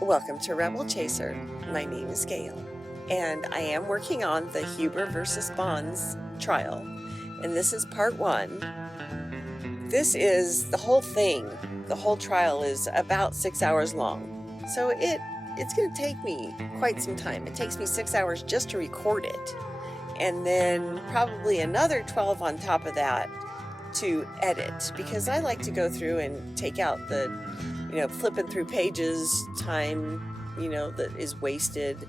Welcome to Rebel Chaser. My name is Gail, and I am working on the Huber versus Bahns trial, and this is part 1. This is the whole thing. The whole trial is about 6 hours long, so it's going to take me quite some time. It takes me 6 hours just to record it, and then probably another 12 on top of that to edit, because I like to go through and take out the flipping through pages time, that is wasted.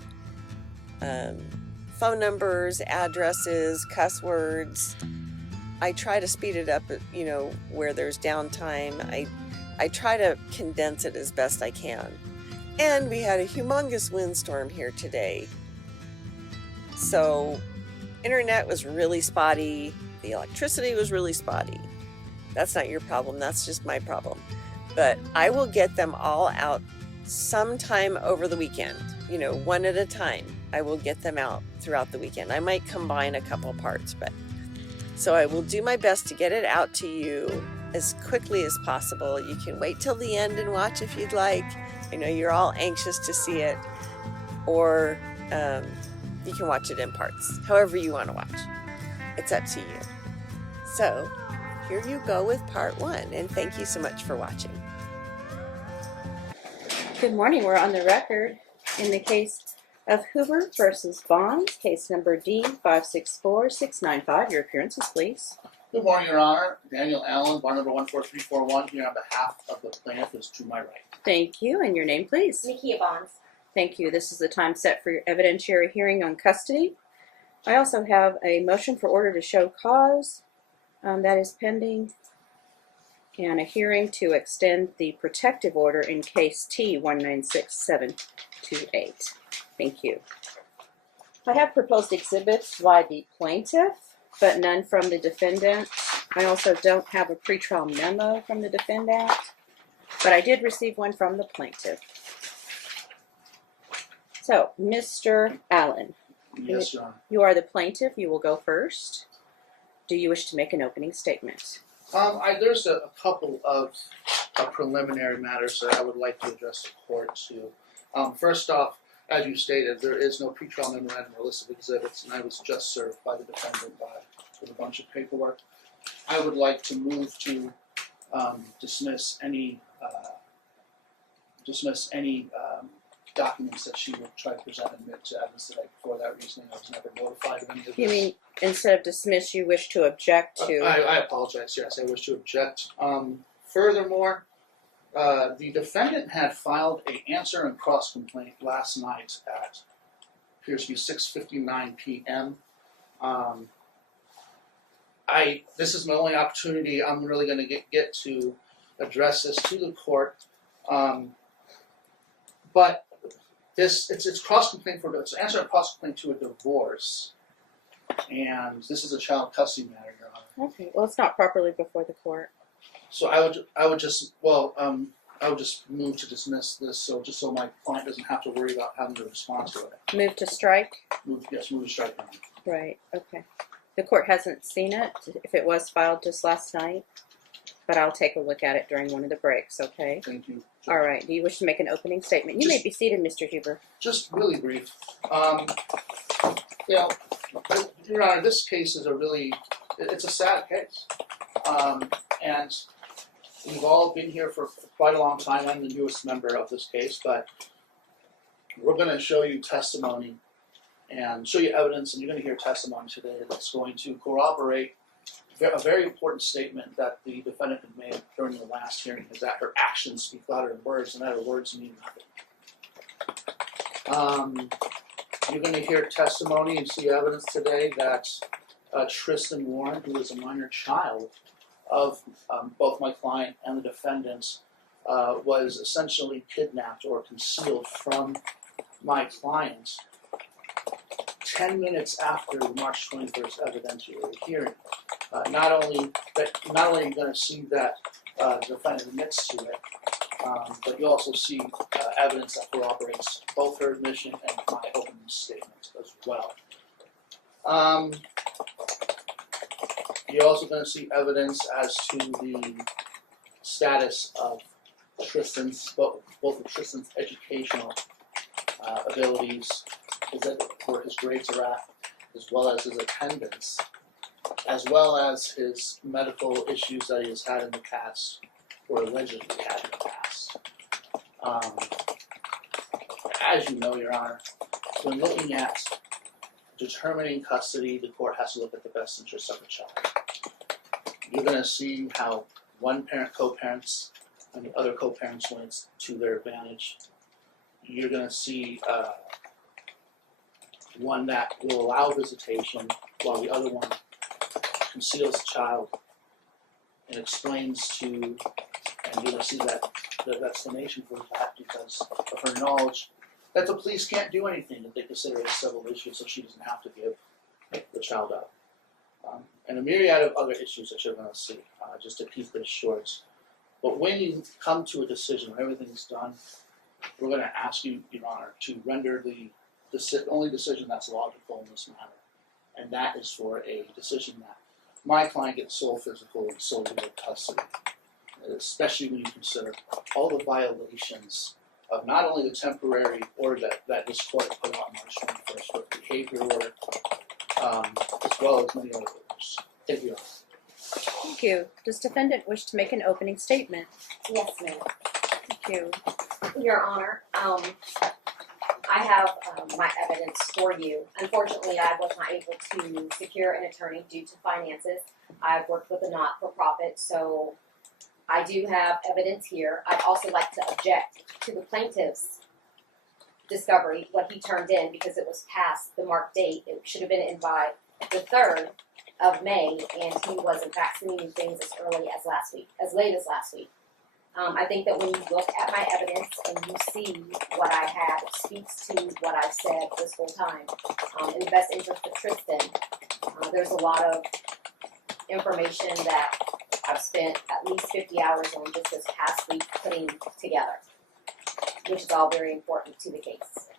Phone numbers, addresses, cuss words. I try to speed it up, where there's downtime. I try to condense it as best I can. And we had a humongous windstorm here today. So, internet was really spotty. The electricity was really spotty. That's not your problem. That's just my problem. But I will get them all out sometime over the weekend, one at a time. I will get them out throughout the weekend. I might combine a couple parts, so I will do my best to get it out to you as quickly as possible. You can wait till the end and watch if you'd like. I know you're all anxious to see it, or you can watch it in parts, however you want to watch. It's up to you. So here you go with part 1, and thank you so much for watching. Good morning. We're on the record in the case of Huber versus Bahns, case number D564695. Your appearances, please. Good morning, Your Honor. Daniel Allen, bar number 14341, here on behalf of the plaintiff, is to my right. Thank you. And your name, please? Nikia Bahns. Thank you. This is the time set for your evidentiary hearing on custody. I also have a motion for order to show cause that is pending, and a hearing to extend the protective order in case T196728. Thank you. I have proposed exhibits by the plaintiff, but none from the defendant. I also don't have a pretrial memo from the defendant, but I did receive one from the plaintiff. So, Mr. Allen. Yes, Your Honor. You are the plaintiff. You will go first. Do you wish to make an opening statement? There's a couple of preliminary matters that I would like to address the court to. First off, as you stated, there is no pretrial memorandum or list of exhibits, and I was just served by the defendant with a bunch of paperwork. I would like to move to dismiss any documents that she would try to present and admit to evidence today. For that reasoning, I was never notified of any of this. You mean instead of dismiss, you wish to object to? I apologize. Yes, I wish to object. Furthermore, the defendant had filed an answer and cross complaint last night at appears to be 6:59 p.m. This is my only opportunity. I'm really going to get to address this to the court, but it's cross complaint it's answer and cross complaint to a divorce, and this is a child custody matter, Your Honor. Okay. Well, it's not properly before the court. So I would just move to dismiss this, so my client doesn't have to worry about having to respond to it. Move to strike? Move to strike. Your Honor. Right. Okay. The court hasn't seen it, if it was filed just last night, but I'll take a look at it during one of the breaks, okay? Thank you. All right. Do you wish to make an opening statement? You may be seated, Mr. Huber. Just really brief. Your Honor, this case is it's a sad case. And we've all been here for quite a long time. I'm the newest member of this case, but we're going to show you testimony and show you evidence, and you're going to hear testimony today that's going to corroborate a very important statement that the defendant had made during the last hearing, is that her actions speak louder than words, and that her words mean nothing. You're going to hear testimony and see evidence today that Tristan Warren, who is a minor child of both my client and the defendant, was essentially kidnapped or concealed from my client 10 minutes after the March 21st evidentiary hearing. Not only are you going to see that the defendant admits to it, but you also see evidence that corroborates both her admission and my opening statement as well. You're also going to see evidence as to the status of both of Tristan's educational abilities, where his grades are at, as well as his attendance, as well as his medical issues that he has had in the past, or allegedly had in the past. As you know, Your Honor, when looking at determining custody, the court has to look at the best interests of the child. You're going to see how one parent co-parents and the other co-parents when it's to their advantage. You're going to see one that will allow visitation while the other one conceals the child and explains to, and you're going to see that the explanation for that because of her knowledge that the police can't do anything that they consider a civil issue, so she doesn't have to give the child up. And a myriad of other issues that you're going to see, just to keep this short. But when you come to a decision, when everything's done, we're going to ask you, Your Honor, to render the only decision that's logical in this matter. And that is for a decision that my client gets sole physical and sole legal custody, especially when you consider all the violations of not only the temporary order that this court put out on March 21st, but behavior order, as well as many other orders. Thank you. Thank you. Does defendant wish to make an opening statement? Yes, ma'am. Thank you. Your Honor, I have my evidence for you. Unfortunately, I was not able to secure an attorney due to finances. I've worked with a not-for-profit, so I do have evidence here. I'd also like to object to the plaintiff's discovery, what he turned in, because it was past the marked date. It should have been in by the 3rd of May, and he was in fact sending things as early as last week, as late as last week. I think that when you look at my evidence and you see what I have, it speaks to what I've said this whole time. In the best interest of Tristan, there's a lot of information that I've spent at least 50 hours on just this past week putting together, which is all very important to the case.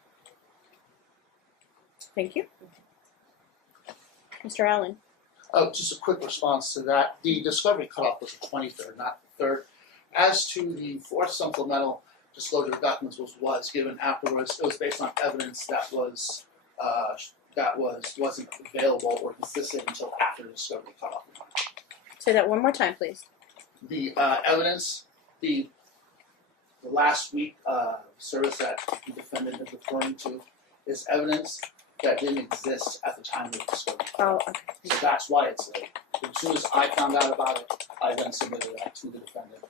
Thank you. Mr. Allen. Just a quick response to that. The discovery cutoff was the 23rd, not the 3rd. As to the 4th supplemental disclosure of documents was given afterwards, it was based on evidence that wasn't available or consistent until after the discovery cutoff. Say that one more time, please. The evidence, the last week service that the defendant is referring to is evidence that didn't exist at the time of the discovery. Oh, okay. So that's why it's late. As soon as I found out about it, I then submitted that to the defendant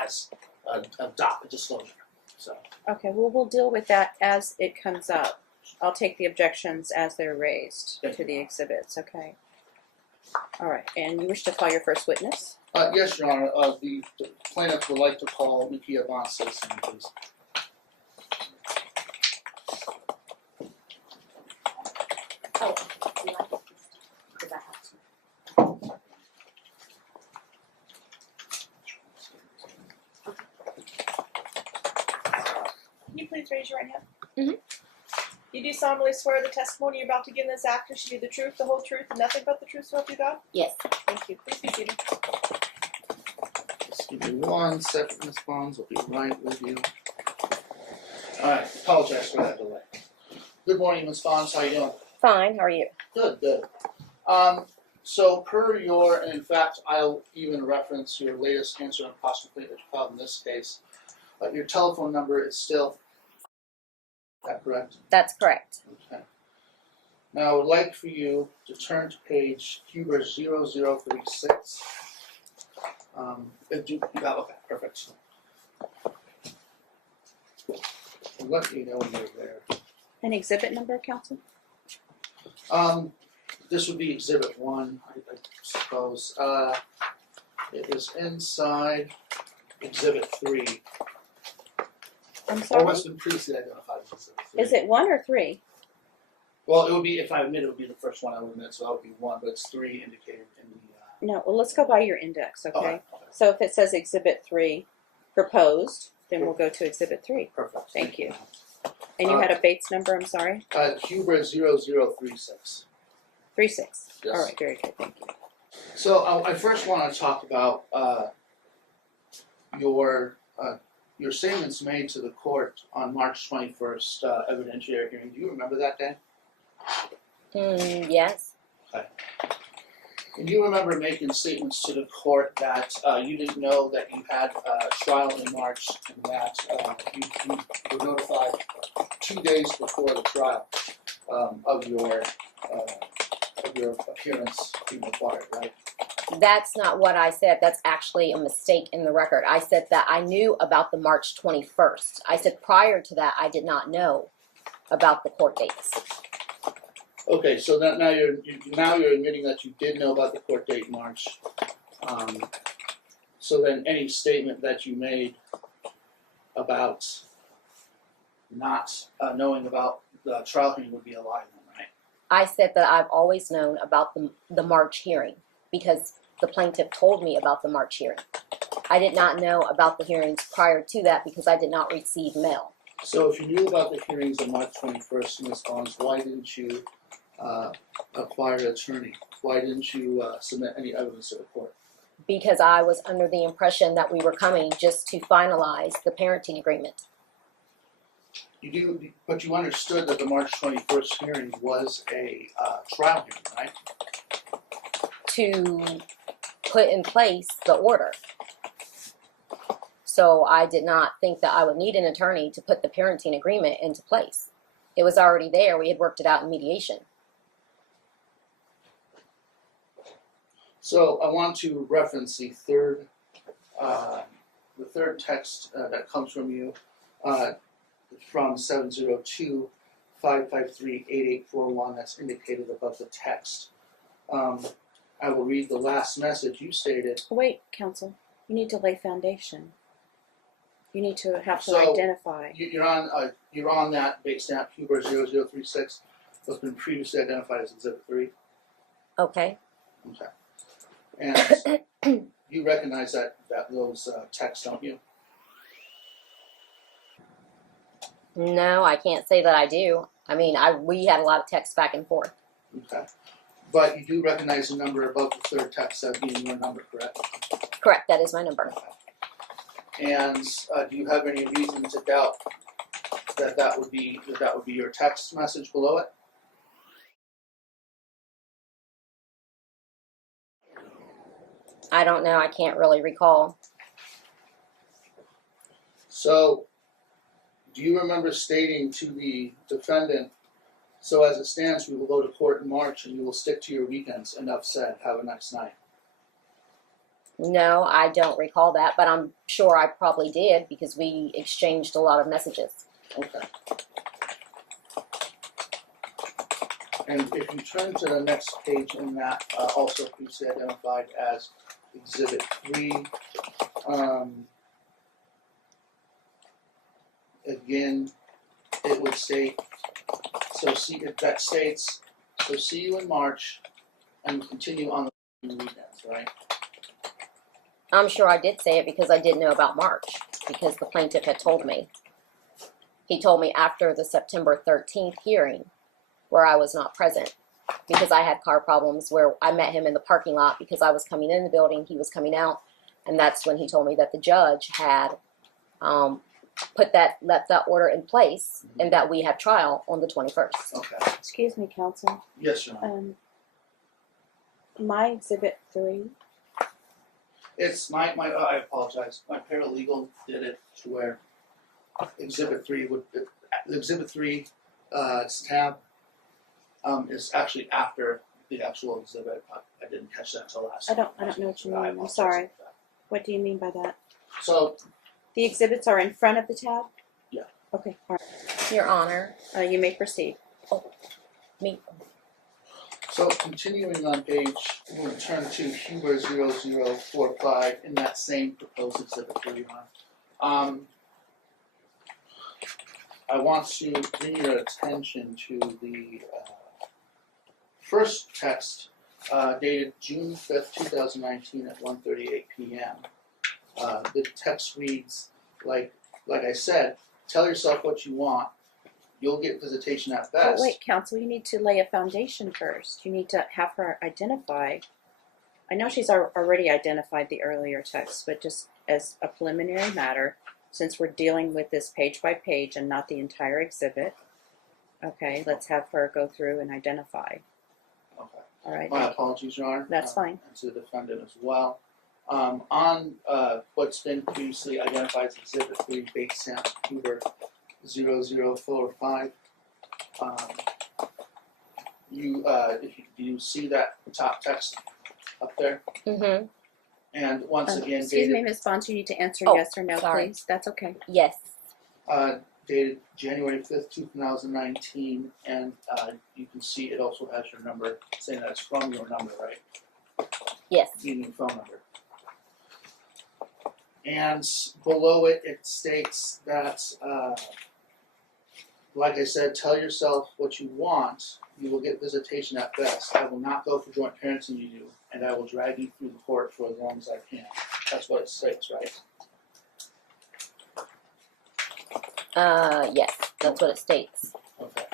as a docket disclosure. So. Okay, well, we'll deal with that as it comes up. I'll take the objections as they're raised to the exhibits, okay? All right, and you wish to call your first witness? Yes, Your Honor. The plaintiff would like to call Bahns, citizen, please. Oh, because I have to. Can you please raise your right hand? Mhm. You do solemnly swear the testimony you're about to give in this action should be the truth, the whole truth, and nothing but the truth, so help you God? Yes. Thank you. Please be seated. Just give me 1 second, Ms. Bahns. I'll be right with you. All right. Apologize for that delay. Good morning, Ms. Bahns. How you doing? Fine, how are you? Good, good. So per your, and in fact, I'll even reference your latest answer on possible complaint that you filed in this case. Your telephone number is still, is that correct? That's correct. Okay. Now I would like for you to turn to page Huber 0036. Okay, perfect. I'll let you know when you're there. An exhibit number, counsel? This would be Exhibit 1, I suppose. It is inside Exhibit 3. I'm Or sorry? what's been previously identified as Exhibit 3. Is it 1 or 3? Well, it would be, if I admit, it would be the first one I would admit, so that would be 1, but it's 3 indicated in the. No, well, let's go by your index, okay? Okay. So if it says Exhibit 3, proposed, then we'll go to Exhibit 3. Perfect. Thank you. And you had a Bates number, I'm sorry? Huber 0036. 36. Yes. All right, very good, thank you. So I first want to talk about your your statements made to the court on March 21st evidentiary hearing, do you remember that day? Yes. And you remember making statements to the court that you didn't know that you had a trial in March and that you were notified 2 days before the trial of your appearance being required, right? That's not what I said. That's actually a mistake in the record. I said that I knew about the March 21st. I said prior to that, I did not know about the court dates. Okay, so that now you're admitting that you did know about the court date in March. So then any statement that you made about not knowing about the trial hearing would be a lie then, right? I said that I've always known about the March hearing because the plaintiff told me about the March hearing. I did not know about the hearings prior to that because I did not receive mail. So if you knew about the hearings on March 21st, Ms. Bahns, why didn't you acquire an attorney? Why didn't you submit any evidence to the court? Because I was under the impression that we were coming just to finalize the parenting agreement. You do, but you understood that the March 21st hearing was a trial hearing, right? To put in place the order. So I did not think that I would need an attorney to put the parenting agreement into place. It was already there. We had worked it out in mediation. So I want to reference the third text that comes from you from 702-553-8841 that's indicated above the text. I will read the last message you stated. Wait, counsel. You need to lay foundation. You need to have to So, identify. You're on that base stamp Huber 0036 that's been previously identified as Exhibit 3. Okay. Okay. And you recognize that those texts, don't you? No, I can't say that I do. I mean, we had a lot of text back and forth. Okay. But you do recognize the number above the third text as being your number, correct? Correct, that is my number. And do you have any reason to doubt that would be your text message below it? I don't know, I can't really recall. So, do you remember stating to the defendant, so as it stands, we will go to court in March and you will stick to your weekends, enough said, have a nice night? No, I don't recall that, but I'm sure I probably did because we exchanged a lot of messages. Okay. And if you turn to the next page in that, also previously identified as Exhibit 3, again, it would state, so see you in March and continue on the weekends, right? I'm sure I did say it because I did know about March, because the plaintiff had told me. He told me after the September 13th hearing, where I was not present, because I had car problems, where I met him in the parking lot because I was coming in the building, he was coming out, and that's when he told me that the judge had left that order in place, and that we had trial on the 21st. Okay. Excuse me, counsel. Yes, Your Honor. My Exhibit 3. It's I apologize. My paralegal did it to where Exhibit 3 tab is actually after the actual exhibit. I didn't catch that until last. I don't know what you mean. I'm sorry. What do you mean by that? So The exhibits are in front of the tab? Yeah. Okay, all right. Your Honor. You may proceed. Me. So continuing on page, we'll turn to Huber 0045 in that same proposed exhibit 3. I want to bring your attention to the first text dated June 5th, 2019 at 1:38 p.m. The text reads, like I said, tell yourself what you want. You'll get visitation at best. Oh, wait, counsel, you need to lay a foundation first. You need to have her I know she's already identified the earlier text, but just as a preliminary matter, since we're dealing with this page by page and not the entire exhibit, okay, let's have her go through and identify. Okay. All right. My apologies, Your Honor. That's fine. And to the defendant as well. On what's been previously identified as Exhibit 3, base stamp computer 00405, do you see that top text up there? Mm-hmm. And once again, Excuse dated, me, Ms. Bonds, you need to answer Oh, yes or no, sorry. please. That's okay. Yes. dated January 5th, 2019, and you can see it also has your number, saying that it's from your number, right? Yes. Meaning your phone number. And below it, it states that, like I said, tell yourself what you want. You will get visitation at best. I will not go for joint parenting you, and I will drag you through the court for as long as I can. That's what it states, right? Yes, that's what it states. Okay.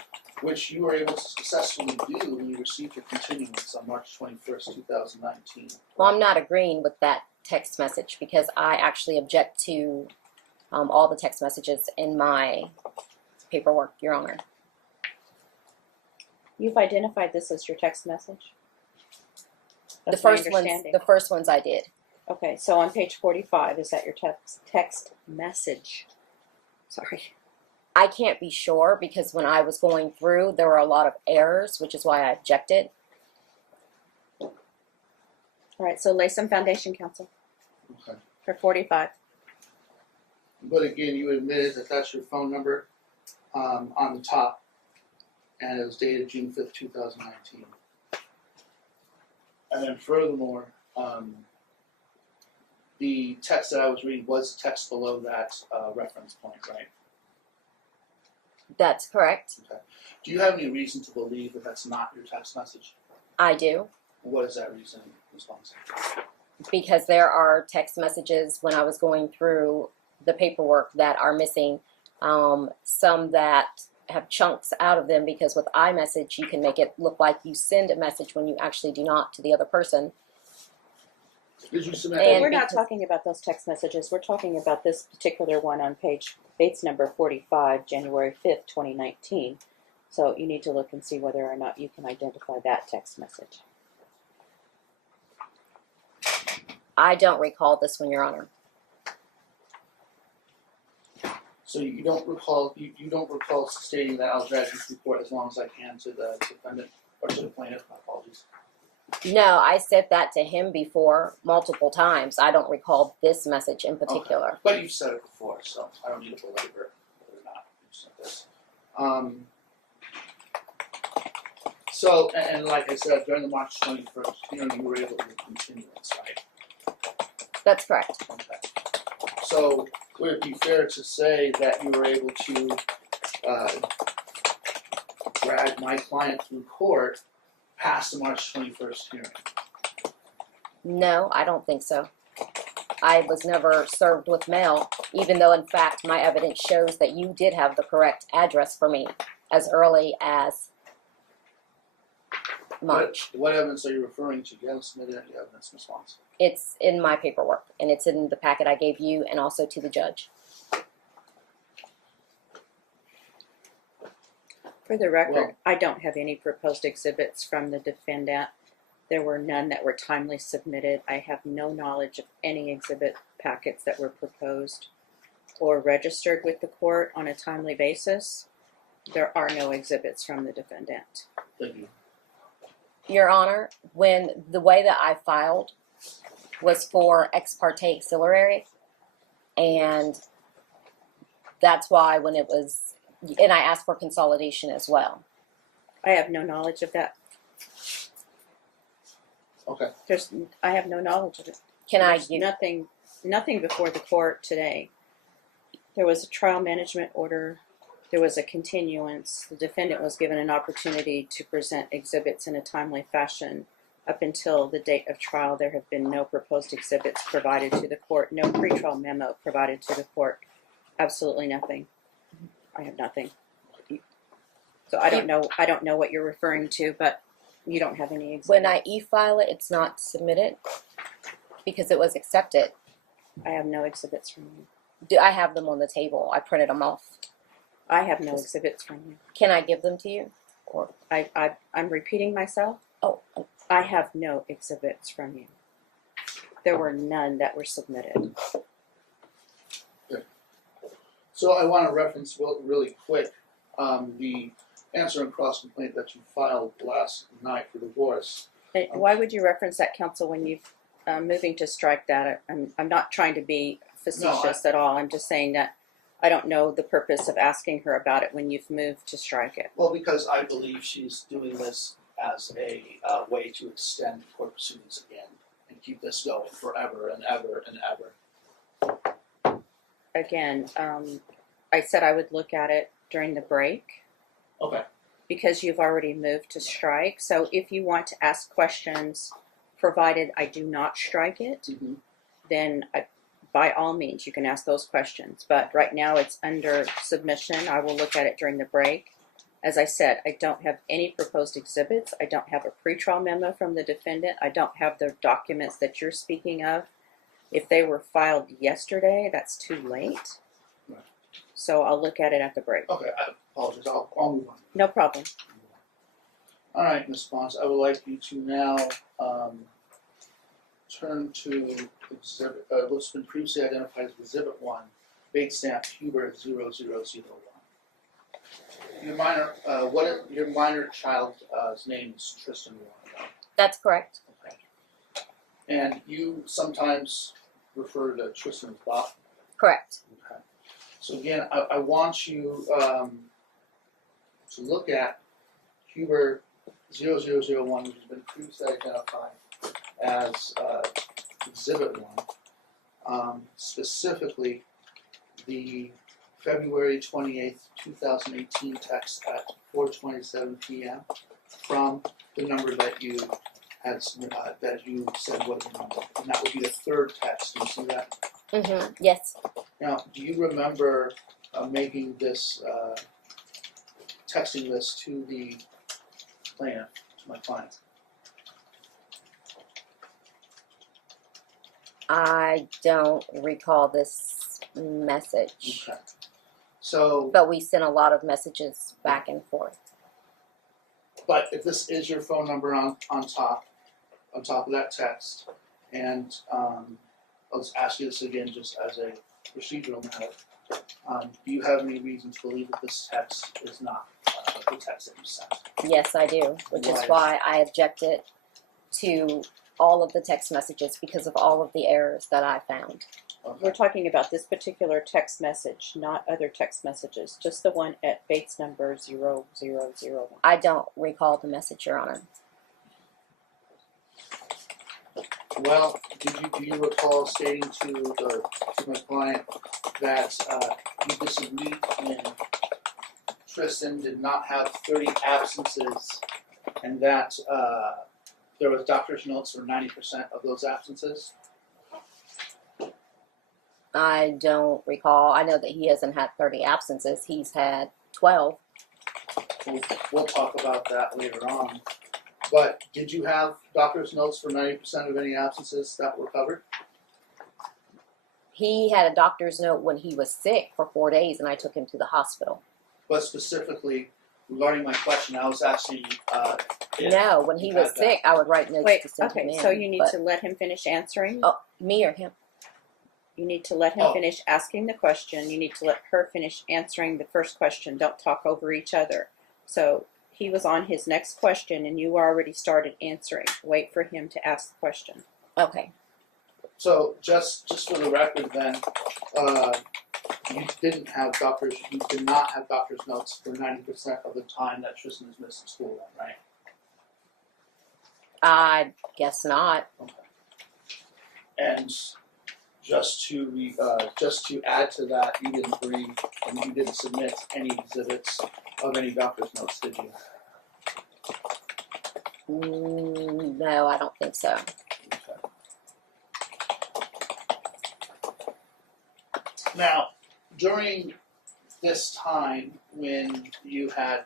Which you were able to successfully do when you received your continuance on March 21st, 2019. Well, I'm not agreeing with that text message because I actually object to all the text messages in my paperwork, Your Honor. You've identified this as your text message? That's The my first ones, understanding. the first ones I did. Okay, so on page 45, is that your text message? Sorry. I can't be sure because when I was going through, there were a lot of errors, which is why I objected. All right, so lay some foundation, counsel, Okay. for 45. But again, you admitted that that's your phone number on the top, and it was dated June 5th, 2019. And then furthermore, the text that I was reading was text below that reference point, right? That's correct. Okay. Do you have any reason to believe that that's not your text message? I do. What is that reason in response? Because there are text messages when I was going through the paperwork that are missing, some that have chunks out of them because with iMessage you can make it look like you send a message when you actually do not to the other person. Did you submit? And We're not because- talking about those text messages. We're talking about this particular one on page Bates number 45, January 5th, 2019. So you need to look and see whether or not you can identify that text message. I don't recall this one, Your Honor. So you don't recall stating that I'll drag you through court as long as I can to the defendant or to the plaintiff. My apologies. No, I said that to him before multiple times. I don't recall this message in particular. Okay. But you've said it before, so I don't need to belabor it whether or not you've said this. So, and like I said, during the March 21st hearing, you were able to get continuance, right? That's correct. Okay. So, would it be fair to say that you were able to drag my client through court past the March 21st hearing? No, I don't think so. I was never served with mail, even though in fact my evidence shows that you did have the correct address for me as early as March. What evidence are you referring to? You haven't submitted any evidence in response. It's in my paperwork, and it's in the packet I gave you and also to the judge. For the record, Well- I don't have any proposed exhibits from the defendant. There were none that were timely submitted. I have no knowledge of any exhibit packets that were proposed or registered with the court on a timely basis. There are no exhibits from the defendant. Thank you. Your Honor, when the way that I filed was for ex parte auxiliary, and that's why when it was, and I asked for consolidation as well. I have no knowledge of that. Okay. I have no knowledge of it. Can I There's give? nothing before the court today. There was a trial management order. There was a continuance. The defendant was given an opportunity to present exhibits in a timely fashion. Up until the date of trial, there have been no proposed exhibits provided to the court, no pretrial memo provided to the court. Absolutely nothing. I have nothing. So I don't know what you're referring to, but You don't have any exhibits? When I e-file it, it's not submitted because it was accepted. I have no exhibits from you. I have them on the table. I printed them off. I have no exhibits from you. Can I give them to you? Or I'm repeating myself. oh, I have no exhibits from you. There were none that were submitted. So I want to reference really quick the answer and cross complaint that you filed last night for divorce. And why would you reference that, counsel, when you've moving to strike that? I'm not trying to be facetious at all. I'm just saying that I don't know the purpose of asking her about it when you've moved to strike it. Well, because I believe she's doing this as a way to extend court proceedings again and keep this going forever and ever and ever. Again, I said I would look at it during the break Okay. because you've already moved to strike. So if you want to ask questions, provided I do not strike it, Mm-hmm. then by all means you can ask those questions. But right now it's under submission. I will look at it during the break. As I said, I don't have any proposed exhibits. I don't have a pretrial memo from the defendant. I don't have the documents that you're speaking of. If they were filed yesterday, that's too late. Right. So I'll look at it at the break. Okay, I apologize. I'll move on. No problem. All right, Ms. Bahns, I would like you to now turn to exhibit, what's been previously identified as Exhibit 1, date stamp Hubert 0001. Your minor child's name is Tristan Warren. that's correct. Okay. And you sometimes refer to Tristan as Bob. Correct. Okay. So again, I want you to look at Hubert 0001, which has been previously identified as Exhibit 1, specifically the February 28th, 2018 text at 4:27 p.m. from the number that you had that you said was your number, and that would be the third text. Do you see that? Mm-hmm. Yes. Now, do you remember making this texting this to the plaintiff, to my client? I don't recall this message, Okay. So, but we sent a lot of messages back and forth. but if this is your phone number on top of that text, and I'll just ask you this again just as a procedural matter, do you have any reason to believe that this text is not the text that you sent? Yes, I do, which is Right. why I objected to all of the text messages because of all of the errors that I found. We're talking about this particular text message, not other text messages, just the one at Bates number 0001. I don't recall the message, Your Honor. Well, do you recall stating to my client that you disagreed when Tristan did not have 30 absences, and that there was doctor's notes for 90% of those absences? I don't recall. I know that he hasn't had 30 absences. He's had 12. We'll talk about that later on. But did you have doctor's notes for 90% of any absences that were covered? He had a doctor's note when he was sick for 4 days, and I took him to the hospital. But specifically, regarding my question, I was asking if No, when he you was had that. sick, I would write notes Wait, to send him okay, in. so you need but- to let him finish answering. Oh, me or him? You need to let him Oh. finish asking the question. You need to let her finish answering the first question. Don't talk over each other. So he was on his next question and you already started answering. Wait for him to ask the question. Okay. So just for the record, then, you did not have doctor's notes for 90% of the time that Tristan was missing school, then, right? I guess not. Okay. And just to add to that, you didn't bring and you didn't submit any exhibits of any doctor's notes, did you? No, I don't think so. Okay. Now, during this time when you had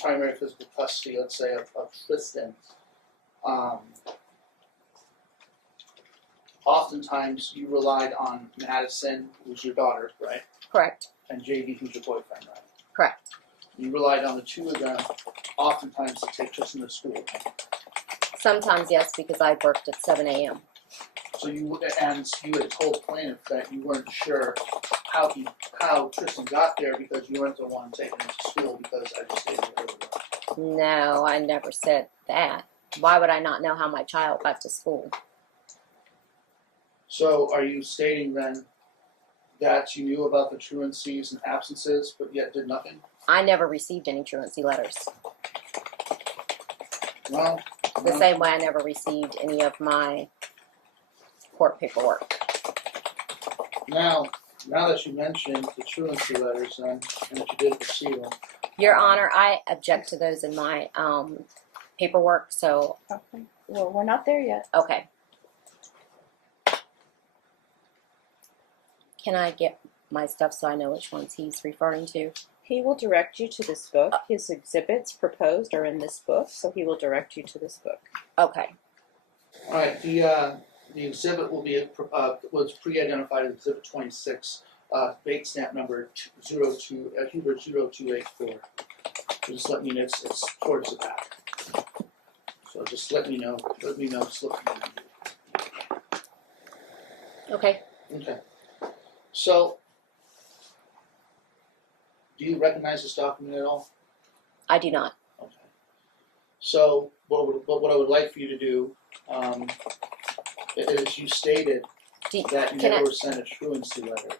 primary physical custody, let's say, of Tristan, oftentimes you relied on Madison, who's your daughter, right? Correct. And JD, who's your boyfriend, right? Correct. You relied on the two of them oftentimes to take Tristan to school. Sometimes yes, because I worked at 7 a.m. So you had told plaintiff that you weren't sure how Tristan got there because you weren't the one taking him to school because I just stated it earlier. No, I never said that. Why would I not know how my child got to school? So are you stating then that you knew about the truancies and absences but yet did nothing? I never received any truancy letters. Well, The same way I never received any of my court paperwork. now that you mentioned the truancy letters and that you did receive them, Your Honor, I object to those in my paperwork, so, Okay. Well, we're not there yet. okay. Can I get my stuff so I know which ones he's referring to? He will direct you to this book. His exhibits proposed are in this book, so he will direct you to this book. Okay. all right. The exhibit will be was pre-identified as Exhibit 26, date stamp number 02 Huber 0284. Just let me know it's towards the back. So just let me know. Let me know it's looking good. Okay. Okay. So, do you recognize this document at all? I do not. Okay. So, what I would like for you to do is you stated that you Can I- never sent a truancy letter.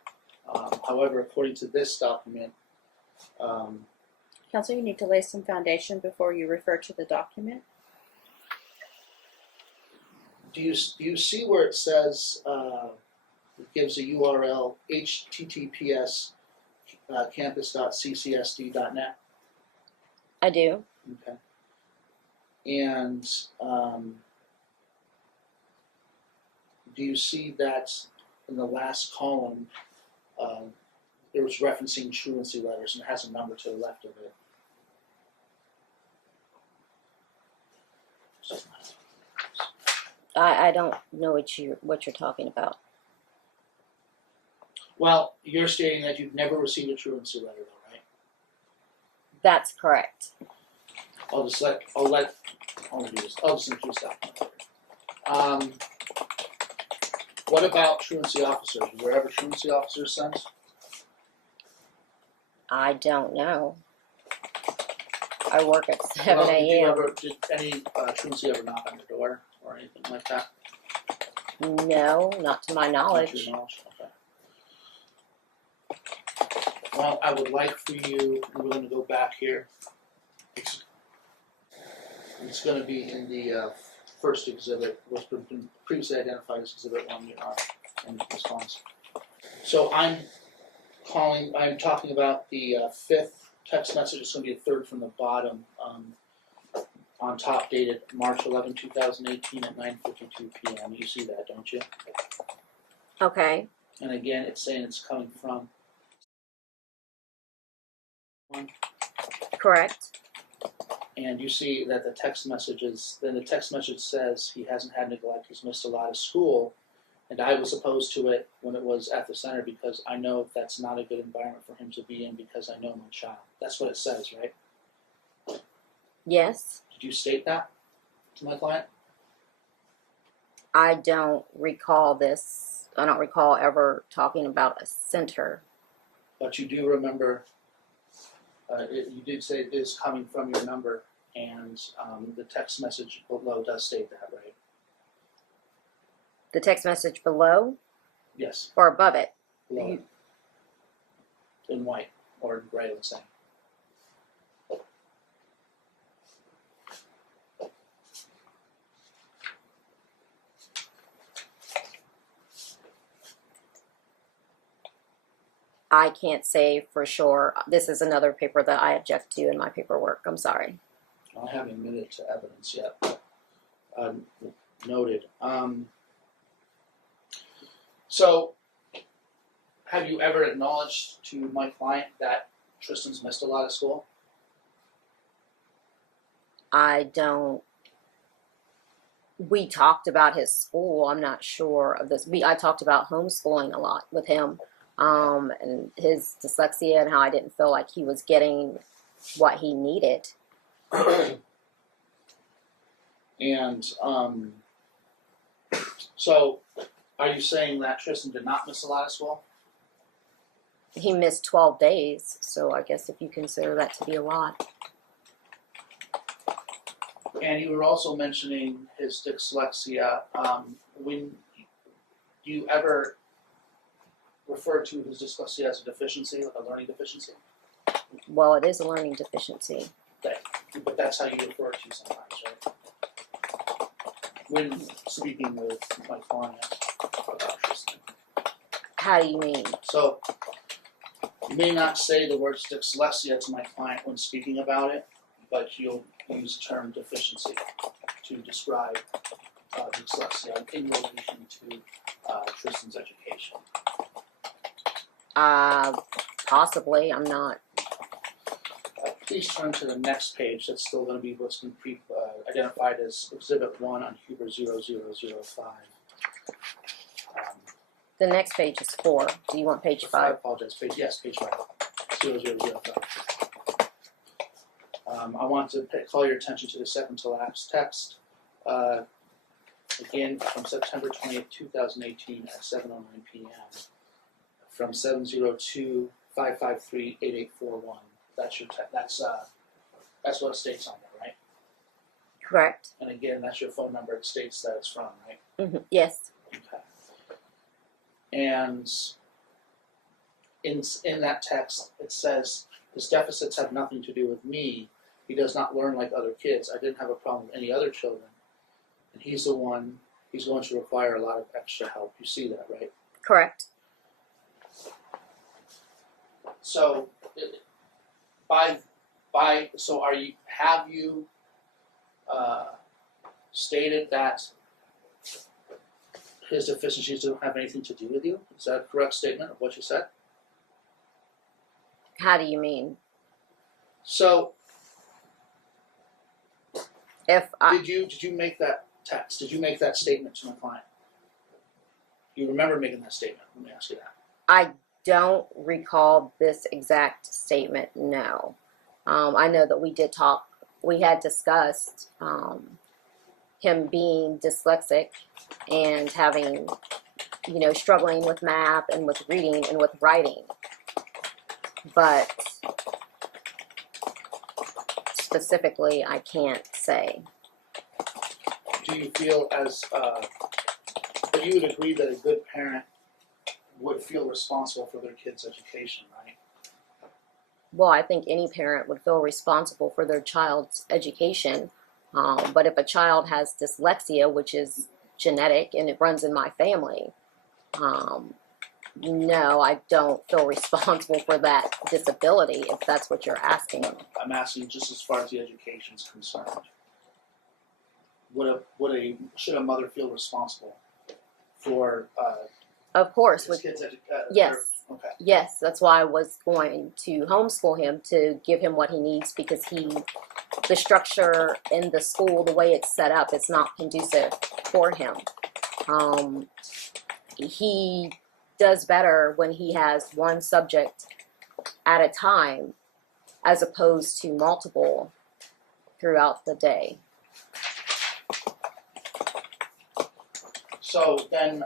However, according to this document, Counsel, you need to lay some foundation before you refer to the document. do you see where it says it gives a URL https campus.ccsd.net? I do. Okay. And do you see that in the last column it was referencing truancy letters and it has a number to the left of it? I don't know what you're talking about. Well, you're stating that you've never received a truancy letter, though, right? That's correct. I'll just introduce that. What about truancy officers? Was there ever truancy officers sent? I don't know. I work at 7 Well, a.m. Did any truancy ever knock on your door or anything like that? No, not to my Not knowledge. to your knowledge? Okay. Well, I would like for you, and we're going to go back here. It's going to be in the first exhibit, which has been previously identified as Exhibit 1 in response. So I'm talking about the fifth text message. It's going to be the third from the bottom, on top, dated March 11, 2018 at 9:52 p.m. You see that, don't you? Okay. And again, it's saying it's coming from one. Correct. And you see that the text message says he hasn't had neglect, he's missed a lot of school, and I was opposed to it when it was at the center because I know that's not a good environment for him to be in because I know my child. That's what it says, right? Yes. Did you state that to my client? I don't recall this. I don't recall ever talking about a center. But you do remember, you did say it is coming from your number, and the text message below does state that, right? The text message below Yes, or above it? below it. In white, or in gray, let's say. I can't say for sure. This is another paper that I object to in my paperwork. I'm sorry. I haven't admitted to evidence yet, but noted. So, have you ever acknowledged to my client that Tristan's missed a lot of school? I don't. We talked about his school. I'm not sure of this. I talked about homeschooling a lot with him, and his dyslexia and how I didn't feel like he was getting what he needed. And so, are you saying that Tristan did not miss a lot of school? He missed 12 days, so I guess if you consider that to be a lot. And you were also mentioning his dyslexia. When do you ever refer to his dyslexia as a deficiency, a learning deficiency? Well, it is a learning deficiency. But that's how you refer to it sometimes, right? When speaking with my client about Tristan. How do you mean? So, you may not say the words dyslexia to my client when speaking about it, but you'll use the term deficiency to describe dyslexia in relation to Tristan's education. Possibly. I'm not. Please turn to the next page. That's still going to be what's been identified as Exhibit 1 on Huber 0005. The next page is 4. Do you want page I 5? apologize. Page 5. 0005. I want to call your attention to the second to last text. Again, from September 20th, 2018 at 7:09 p.m. from 702-553-8841. That's your that's what it states on there, right? Correct. And again, that's your phone number. It states that it's from, right? Yes. Okay. And in that text, it says, his deficits have nothing to do with me. He does not learn like other kids. I didn't have a problem with any other children. And he's the one, he's going to require a lot of extra help. You see that, right? Correct. So, have you stated that his deficiencies don't have anything to do with you? Is that a correct statement of what you said? How do you mean? So, If I did you make that text? Did you make that statement to my client? You remember making that statement? Let me ask you that. I don't recall this exact statement. No. I know that we did talk. We had discussed him being dyslexic and having, struggling with math and with reading and with writing. But specifically, I can't say. Do you feel but you would agree that a good parent would feel responsible for their kid's education, right? Well, I think any parent would feel responsible for their child's education. But if a child has dyslexia, which is genetic and it runs in my family, no, I don't feel responsible for that disability, if that's what you're asking. I'm asking just as far as the education is concerned. Should a mother feel responsible for Of course, his kids' education? yes. Okay. Yes, that's why I was going to homeschool him, to give him what he needs, because the structure in the school, the way it's set up, it's not conducive for him. He does better when he has one subject at a time as opposed to multiple throughout the day. So then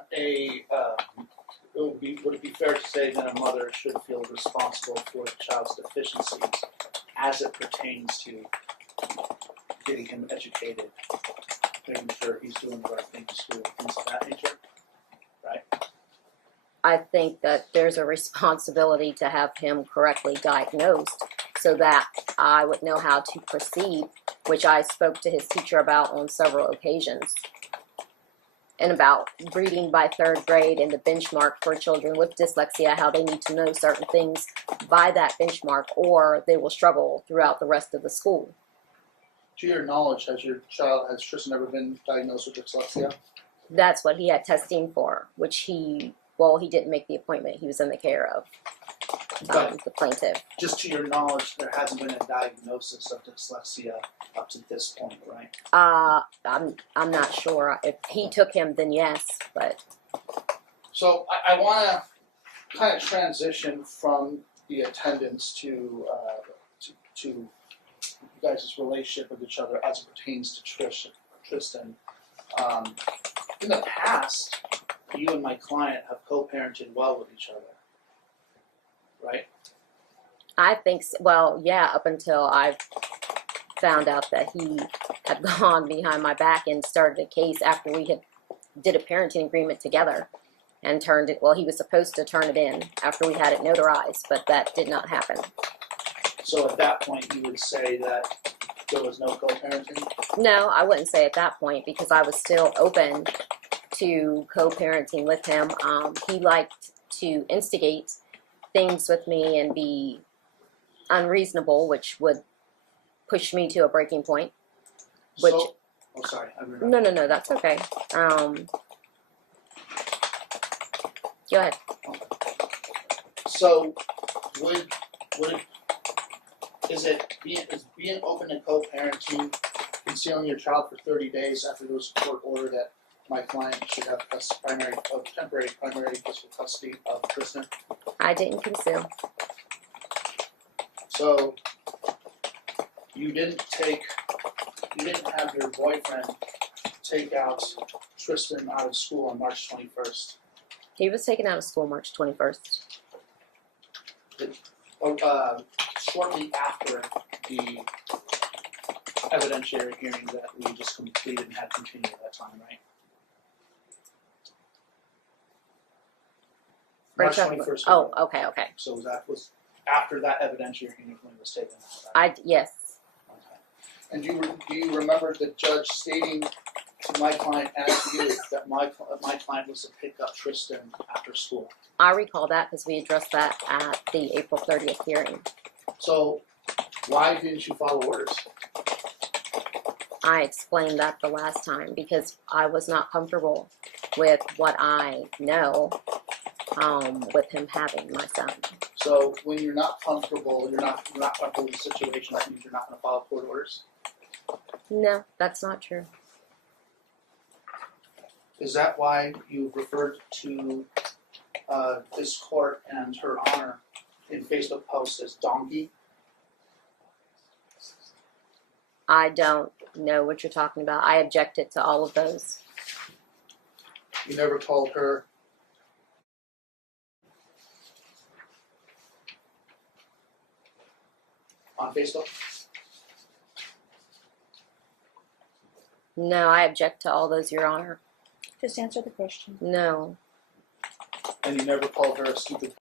would it be fair to say that a mother should feel responsible for the child's deficiencies as it pertains to getting him educated, making sure he's doing the right thing in school, things of that nature, right? I think that there's a responsibility to have him correctly diagnosed so that I would know how to proceed, which I spoke to his teacher about on several occasions. And about reading by 3rd grade and the benchmark for children with dyslexia, how they need to know certain things by that benchmark, or they will struggle throughout the rest of the school. To your knowledge, has Tristan ever been diagnosed with dyslexia? That's what he had testing for, which he didn't make the appointment. He was in the care of. But the plaintiff. just to your knowledge, there hasn't been a diagnosis of dyslexia up to this point, right? I'm not sure. If he took him, then yes, but So I want to kind of transition from the attendance to you guys' relationship with each other as it pertains to Tristan. In the past, you and my client have co-parented well with each other, right? I think, well, yeah, up until I found out that he had gone behind my back and started a case after we had did a parenting agreement together and turned it, well, he was supposed to turn it in after we had it notarized, but that did not happen. So at that point, you would say that there was no co-parenting? No, I wouldn't say at that point because I was still open to co-parenting with him. He liked to instigate things with me and be unreasonable, which would push me to a breaking point. Which, oh, sorry. no, that's okay. Go ahead. So, is being open to co-parenting concealing your child for 30 days after there was a court order that my client should have temporary primary fiscal custody of Tristan? I didn't conceal. So, you didn't have your boyfriend take out Tristan out of school on March 21st. He was taken out of school March 21st. Shortly after the evidentiary hearing that we just completed and had continued at that time, right? March 21st. Oh, okay. So that was after that evidentiary hearing when it was taken out, right? Yes. Okay. And do you remember the judge stating to my client and to you that my client was to pick up Tristan after school? I recall that because we addressed that at the April 30th hearing. So why didn't you follow orders? I explained that the last time because I was not comfortable with what I know with him having my son. So when you're not comfortable, you're not comfortable with the situation, that means you're not going to follow court orders? No, that's not true. Is that why you referred to this court and Her Honor in Facebook posts as donkey? I don't know what you're talking about. I objected to all of those. You never called her on Facebook? No, I object to all those, Your Honor. Just answer the question. No. And you never called her a stupid.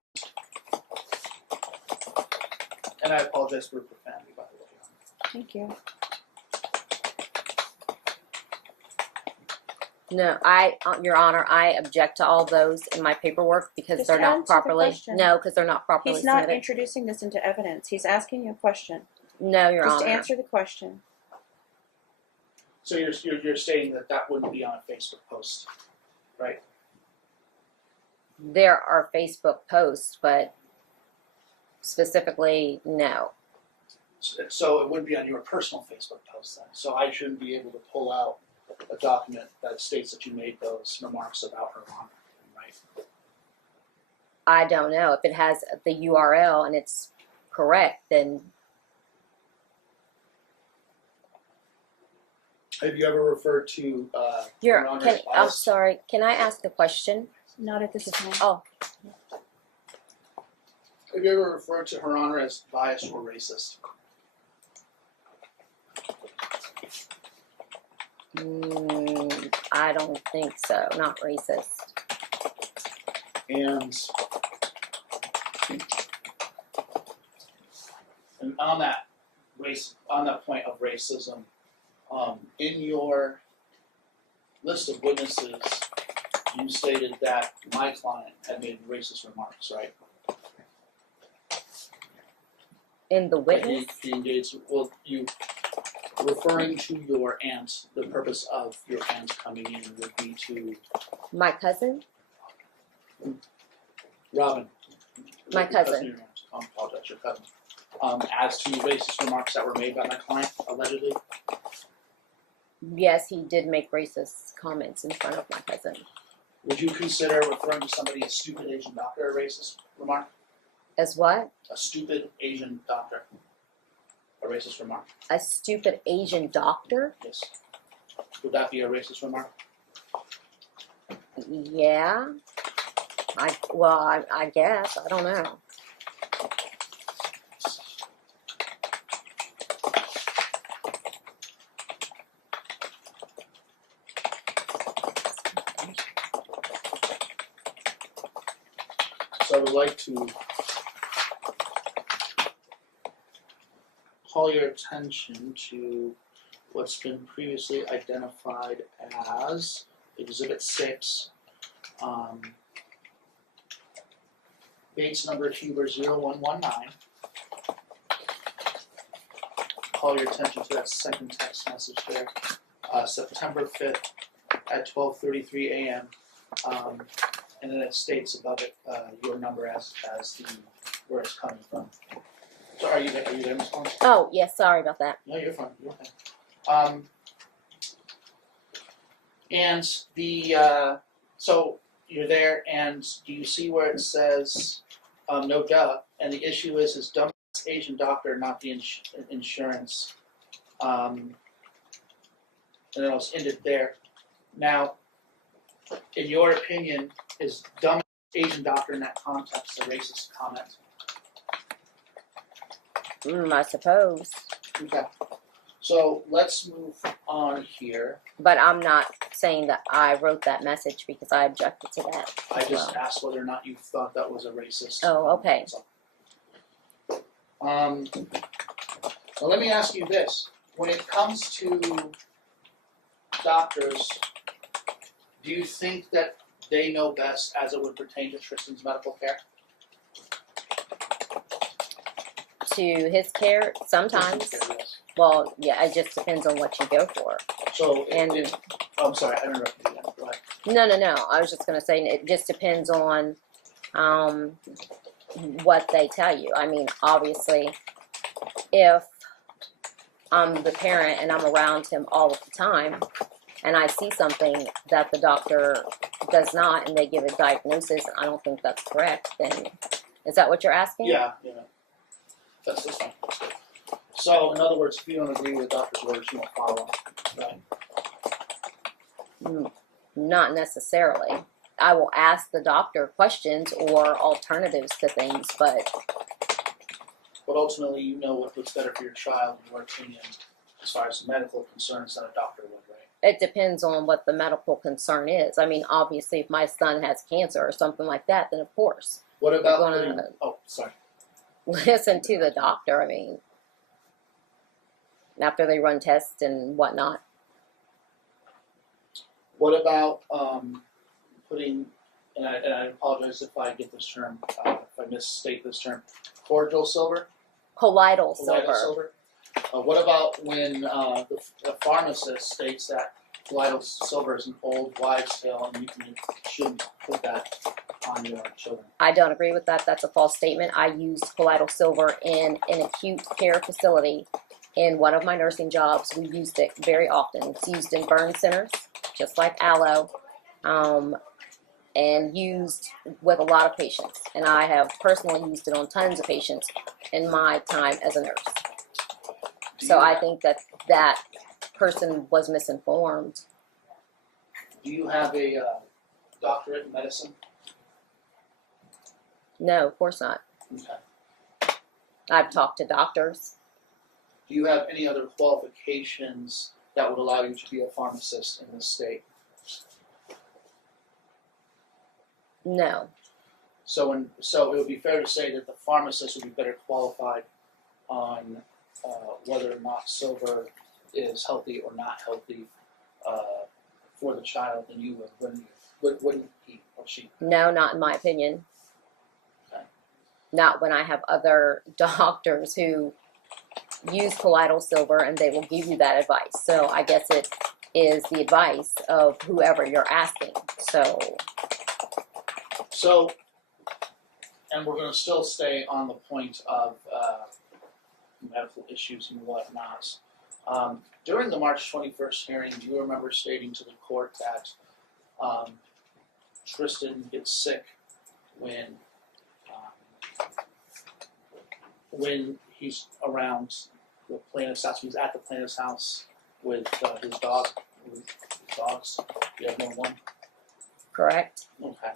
And I apologize for profanity, by the way. Thank you. No, Your Honor, I object to all those in my paperwork because Just they're not answer the properly. question. No, because they're not properly He's not submitted. introducing this into evidence. He's asking you a question. No, Your Just Honor. answer the question. So you're stating that wouldn't be on a Facebook post, right? There are Facebook posts, but specifically, no. So it wouldn't be on your personal Facebook post then. So I shouldn't be able to pull out a document that states that you made those remarks about Her Honor, right? I don't know. If it has the URL and it's correct, then Have you ever referred to you're. Her Honor I'm as biased? sorry. Can I ask a question? Not at this time. Oh, Have you ever referred to Her Honor as biased or racist? I don't think so. Not racist. And on that point of racism, in your list of witnesses, you stated that my client had made racist remarks, right? In the witness? He engaged, well, you referring to your aunt, the purpose of your aunt coming in would be to My cousin? Robin. My your cousin. your aunt. apologize, your cousin, as to racist remarks that were made by my client, allegedly? Yes, he did make racist comments in front of my cousin. Would you consider referring to somebody as stupid Asian doctor a racist remark? As what? A stupid Asian doctor, a racist remark? A stupid Asian doctor? Yes. Would that be a racist remark? Yeah. I guess. I don't know. So I would like to call your attention to what's been previously identified as Exhibit 6, Bates number Huber 0119. Call your attention to that second text message there, September 5th at 12:33 a.m. And then it states above it your number as the where it's coming from. So are you there, Ms. Holmes? Oh, yes, sorry about that. No, you're fine. You're okay. And the so you're there, and do you see where it says no duh? And the issue is dumb Asian doctor, not the insurance. And then I'll end it there. Now, in your opinion, is dumb Asian doctor in that context a racist comment? I suppose. Okay. So let's move on here. But I'm not saying that I wrote that message because I objected to that. I as just well. asked whether or not you thought that was a racist. Oh, okay. Now let me ask you this. When it comes to doctors, do you think that they know best as it would pertain to Tristan's medical care? To his care, sometimes. Yes. Well, yeah, it just depends on what you go for. So, And- I'm sorry, I interrupted you. Go ahead. No. I was just going to say it just depends on what they tell you. I mean, obviously, if I'm the parent and I'm around him all of the time and I see something that the doctor does not and they give a diagnosis and I don't think that's correct, then is that what you're asking? Yeah. That's fine. So, in other words, if you don't agree with the doctor's orders, you won't follow them, right? Not necessarily. I will ask the doctor questions or alternatives to things, but But ultimately, you know what's better for your child, in your opinion, as far as medical concerns than a doctor would, right? it depends on what the medical concern is. I mean, obviously, if my son has cancer or something like that, then of course, What about You're gonna- oh, sorry. listen to the doctor. I mean, after they run tests and whatnot. What about putting, and I apologize if I get this term, if I misstate this term, cordial silver? Colloidal Colloidal silver. What about when the pharmacist states that colloidal silver is an old wives' tale and you shouldn't put that on your children? I don't agree with that. That's a false statement. I used colloidal silver in an acute care facility. In one of my nursing jobs, we used it very often. It's used in burn centers, just like aloe, and used with a lot of patients. And I have personally used it on tons of patients in my time as a nurse. So I think that that person was misinformed. Do you have a doctorate in medicine? No, of course not. Okay. I've talked to doctors. Do you have any other qualifications that would allow you to be a pharmacist in this state? No. So it would be fair to say that the pharmacist would be better qualified on whether or not silver is healthy or not healthy for the child than you would, wouldn't he or she? No, not in my opinion. Okay. Not when I have other doctors who use colloidal silver and they will give you that advice. So I guess it is the advice of whoever you're asking. So and we're going to still stay on the point of medical issues and whatnot. During the March 21st hearing, do you remember stating to the court that Tristan gets sick when he's around the plaintiff's house? He's at the plaintiff's house with his dog. With his dogs. You have more than one? Correct. Okay.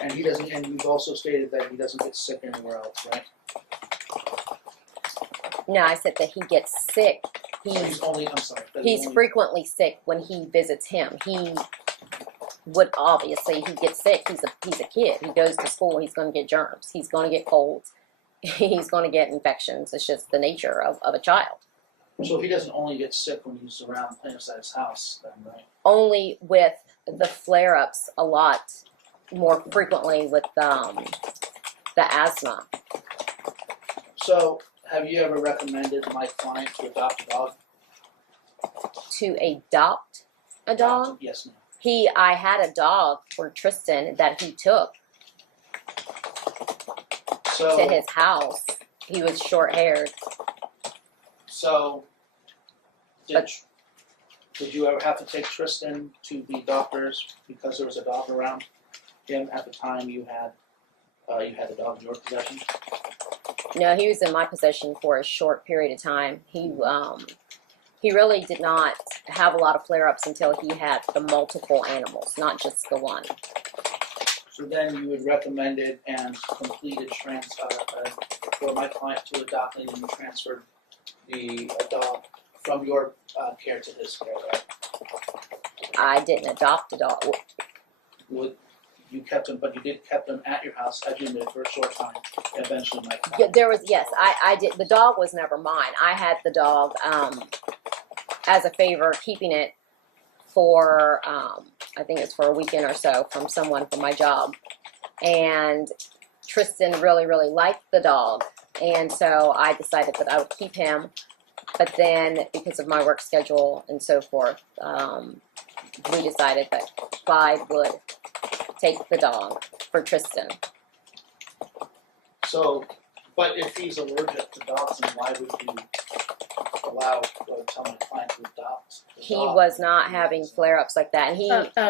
And he doesn't. And you've also stated that he doesn't get sick anywhere else, right? No, I said that he gets sick. He's only. I'm sorry. He's frequently sick when he visits him. He would obviously he gets sick. He's a kid. He goes to school. He's going to get germs. He's going to get colds. He's going to get infections. It's just the nature of a child. So he doesn't only get sick when he's around plaintiff's house, then, right? Only with the flare-ups a lot more frequently with the asthma. So, have you ever recommended my client to adopt a dog? To adopt a dog? Yes, ma'am. I had a dog for Tristan that he took So, to his house. He was short-haired. so did you ever have to take Tristan to the doctors because there was a dog around him at the time you had the dog in your possession? No, he was in my possession for a short period of time. He really did not have a lot of flare-ups until he had the multiple animals, not just the one. So then you would recommend it and completed for my client to adopt, and you transferred the dog from your care to his care, right? I didn't adopt a dog. You kept him, but you did kept him at your house as you did for a short time. And eventually, my client. Yeah, there was, yes, I did. The dog was never mine. I had the dog as a favor, keeping it for I think it's for a weekend or so from someone from my job. And Tristan really, really liked the dog. And so I decided that I would keep him. But then because of my work schedule and so forth, we decided that Clyde would take the dog for Tristan. So, but if he's allergic to dogs, then why would you tell my client to adopt the He dog? was not having flare-ups like that. And he,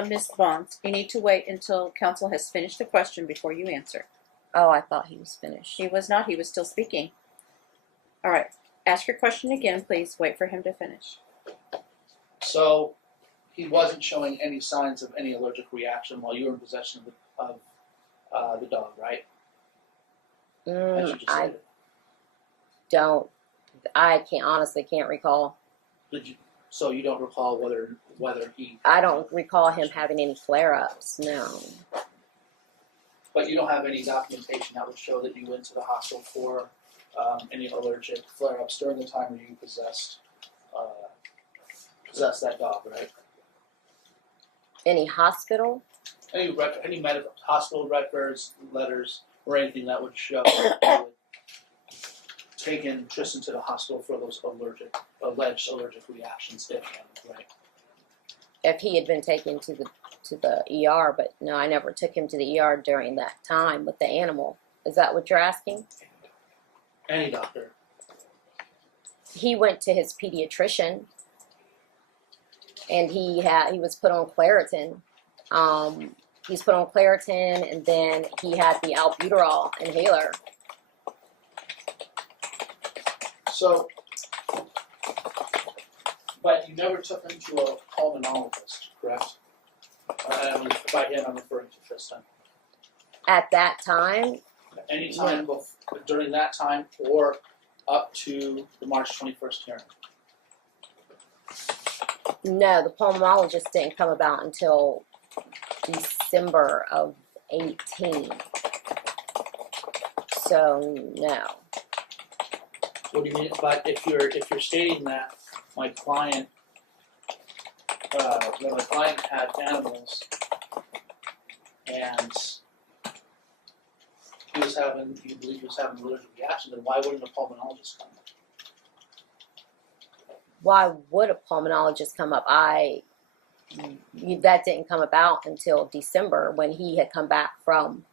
Ms. Bahns, you need to wait until counsel has finished the question before you answer. oh, I thought he was finished. He was not. He was still speaking. All right. Ask your question again, please. Wait for him to finish. So, he wasn't showing any signs of any allergic reaction while you were in possession of the dog, right? As you just I stated. don't, I honestly can't recall. So you don't recall whether he? I don't recall him having any flare-ups, no. But you don't have any documentation that would show that you went to the hospital for any allergic flare-ups during the time when you possessed that dog, right? Any hospital? Any medical hospital records, letters, or anything that would show that you would taken Tristan to the hospital for those alleged allergic reactions, if any, right? If he had been taken to the ER, but no, I never took him to the ER during that time with the animal. Is that what you're asking? Any doctor. He went to his pediatrician, and he was put on Claritin. He's put on Claritin, and then he had the albuterol inhaler. So, but you never took him to a pulmonologist, correct? By him, I'm referring to Tristan. at that time, Any time during that time or up to the March 21st hearing? no, the pulmonologist didn't come about until December of 18. So no. What do you mean? But if you're stating that my client had animals and you believe he was having an allergic reaction, then why wouldn't a pulmonologist come? Why would a pulmonologist come up? that didn't come about until December when he had come back from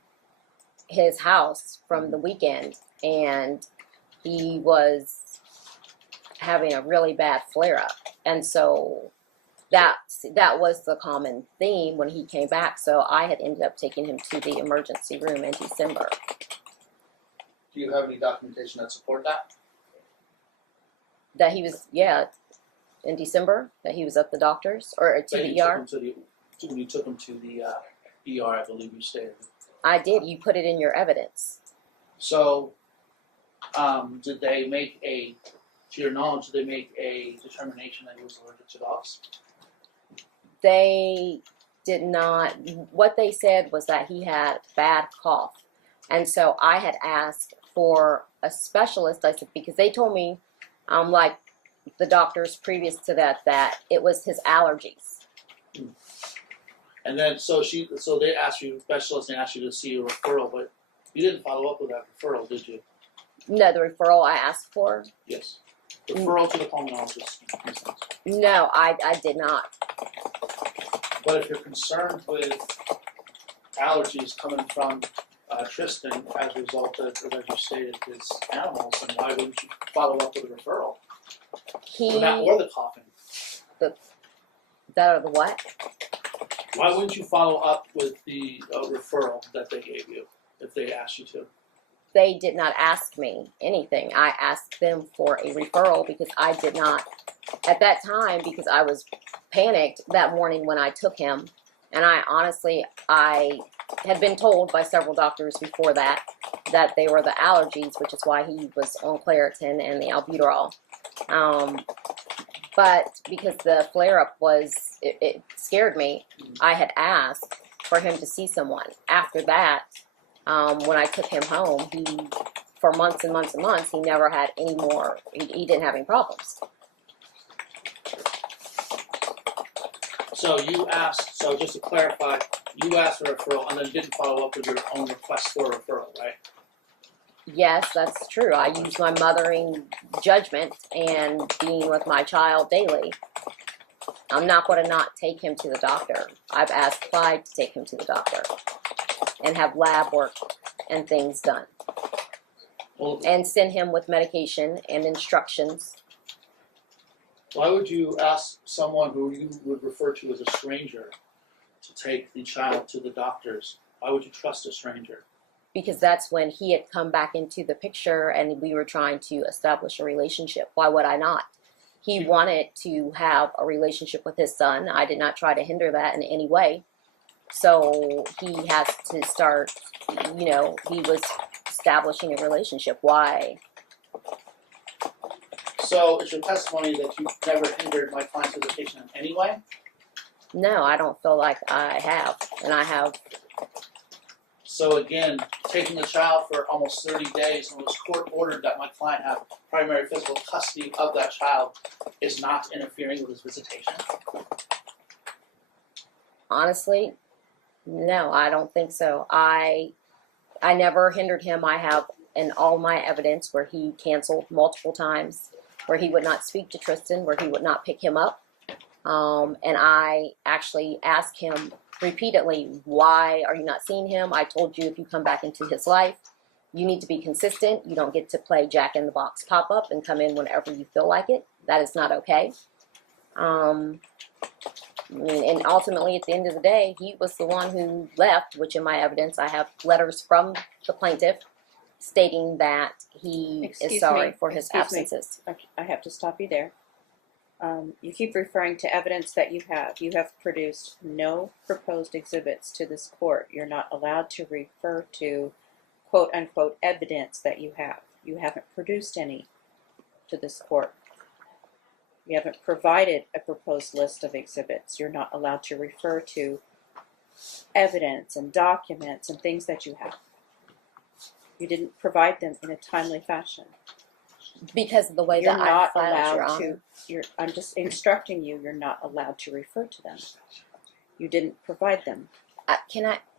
his house from the weekend, and he was having a really bad flare-up. And so that was the common theme when he came back. So I had ended up taking him to the emergency room in December. Do you have any documentation that support that? That he was, in December, that he was at the doctor's or to That the you ER. when you took him to the ER, I believe you stated. I did. You put it in your evidence. So, did they make to your knowledge, did they make a determination that he was allergic to dogs? They did not. What they said was that he had bad cough. And so I had asked for a specialist. I said, because they told me, like the doctors previous to that it was his allergies. And then, so they asked you, specialists, they asked you to see a referral, but you didn't follow up with that referral, did you? No, the referral I asked for? Yes. Referral to the pulmonologist. No, I did not. But if you're concerned with allergies coming from Tristan as a result of, as you stated, his animals, then why wouldn't you follow up with a referral? Or the coughing. That or the what? Why wouldn't you follow up with the referral that they gave you if they asked you to? They did not ask me anything. I asked them for a referral because I did not, at that time, because I was panicked that morning when I took him. And I honestly, I had been told by several doctors before that they were the allergies, which is why he was on Claritin and the albuterol. But because the flare-up it scared me, I had asked for him to see someone. After that, when I took him home, for months and months and months, he never had any more, he didn't have any problems. So you asked, so just to clarify, you asked for a referral and then didn't follow up with your own request for a referral, right? Yes, that's true. I use my mothering judgment and being with my child daily. I'm not going to not take him to the doctor. I've asked Clyde to take him to the doctor and have lab work and things done. Well, And send him with medication and instructions. why would you ask someone who you would refer to as a stranger to take the child to the doctors? Why would you trust a stranger? Because that's when he had come back into the picture and we were trying to establish a relationship. Why would I not? He wanted to have a relationship with his son. I did not try to hinder that in any way. So he has to start, he was establishing a relationship. Why? So is your testimony that you never hindered my client's visitation in any way? No, I don't feel like I have. And I have. So again, taking the child for almost 30 days and it was court ordered that my client have primary physical custody of that child is not interfering with his visitation? Honestly, no, I don't think so. I never hindered him. I have in all my evidence where he canceled multiple times, where he would not speak to Tristan, where he would not pick him up. And I actually asked him repeatedly, why are you not seeing him? I told you if you come back into his life, you need to be consistent. You don't get to play Jack in the Box pop-up and come in whenever you feel like it. That is not okay. And ultimately, at the end of the day, he was the one who left, which in my evidence, I have letters from the plaintiff stating that he is sorry for his absences. I have to stop you there. You keep referring to evidence that you have. You have produced no proposed exhibits to this court. You're not allowed to refer to quote-unquote evidence that you have. You haven't produced any to this court. You haven't provided a proposed list of exhibits. You're not allowed to refer to evidence and documents and things that you have. You didn't provide them in a timely fashion. Because of the way You're that I not filed, Your allowed Honor. to. I'm just instructing you. You're not allowed to refer to them. You didn't provide them.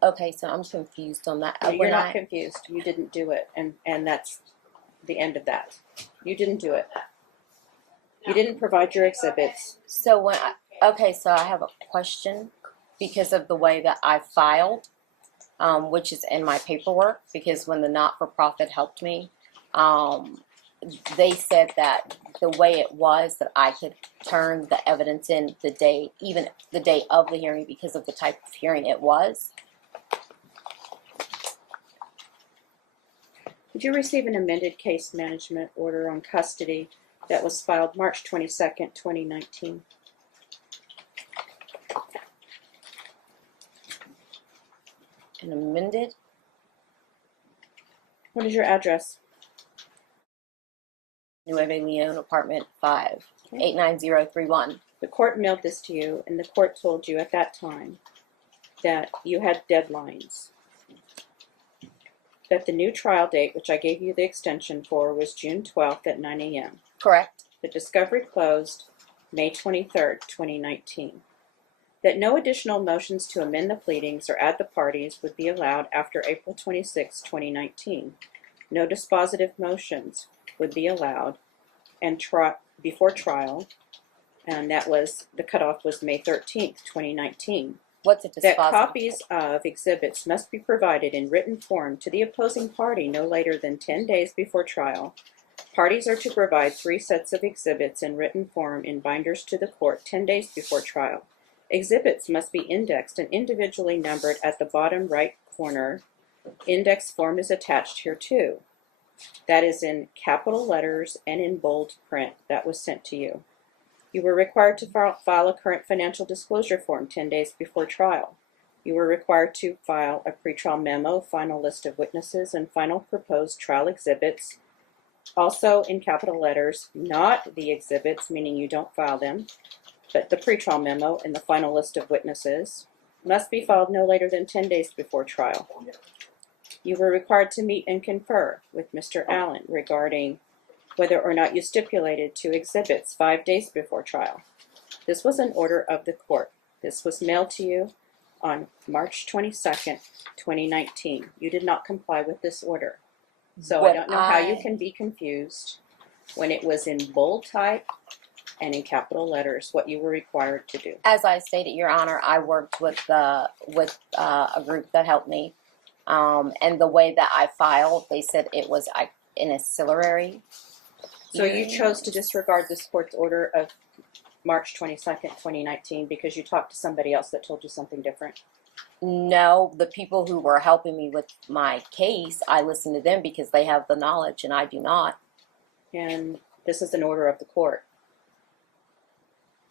Okay, so I'm confused on that. You're not confused. You didn't do it, and that's the end of that. You didn't do it. You didn't provide your exhibits. So Okay, so I have a question because of the way that I filed, which is in my paperwork, because when the not-for-profit helped me, they said that the way it was that I could turn the evidence in the day, even the day of the hearing, because of the type of hearing it was. Did you receive an amended case management order on custody that was filed March 22nd, 2019? And amended. What is your address? Nueve Leon, apartment 5, 89031. The court mailed this to you, and the court told you at that time that you had deadlines. That the new trial date, which I gave you the extension for, was June 12th at 9 a.m. Correct. The discovery closed May 23rd, 2019. That no additional motions to amend the pleadings or add the parties would be allowed after April 26, 2019. No dispositive motions would be allowed and before trial, and that was, the cutoff was May 13th, 2019. What's a dispositive? That copies of exhibits must be provided in written form to the opposing party no later than 10 days before trial. Parties are to provide 3 sets of exhibits in written form in binders to the court 10 days before trial. Exhibits must be indexed and individually numbered at the bottom right corner. Index form is attached here too. That is in capital letters and in bold print. That was sent to you. You were required to file a current financial disclosure form 10 days before trial. You were required to file a pretrial memo, final list of witnesses, and final proposed trial exhibits. Also in capital letters, not the exhibits, meaning you don't file them, but the pretrial memo and the final list of witnesses must be filed no later than 10 days before trial. You were required to meet and confer with Mr. Allen regarding whether or not you stipulated to exhibits 5 days before trial. This was an order of the court. This was mailed to you on March 22nd, 2019. You did not comply with this order. So I don't know how you can be confused when it was in bold type and in capital letters what you were required to do. As I stated, Your Honor, I worked with a group that helped me, and the way that I filed, they said it was an ancillary. So you chose to disregard this court's order of March 22nd, 2019 because you talked to somebody else that told you something different? No, the people who were helping me with my case, I listened to them because they have the knowledge and I do not. And this is an order of the court.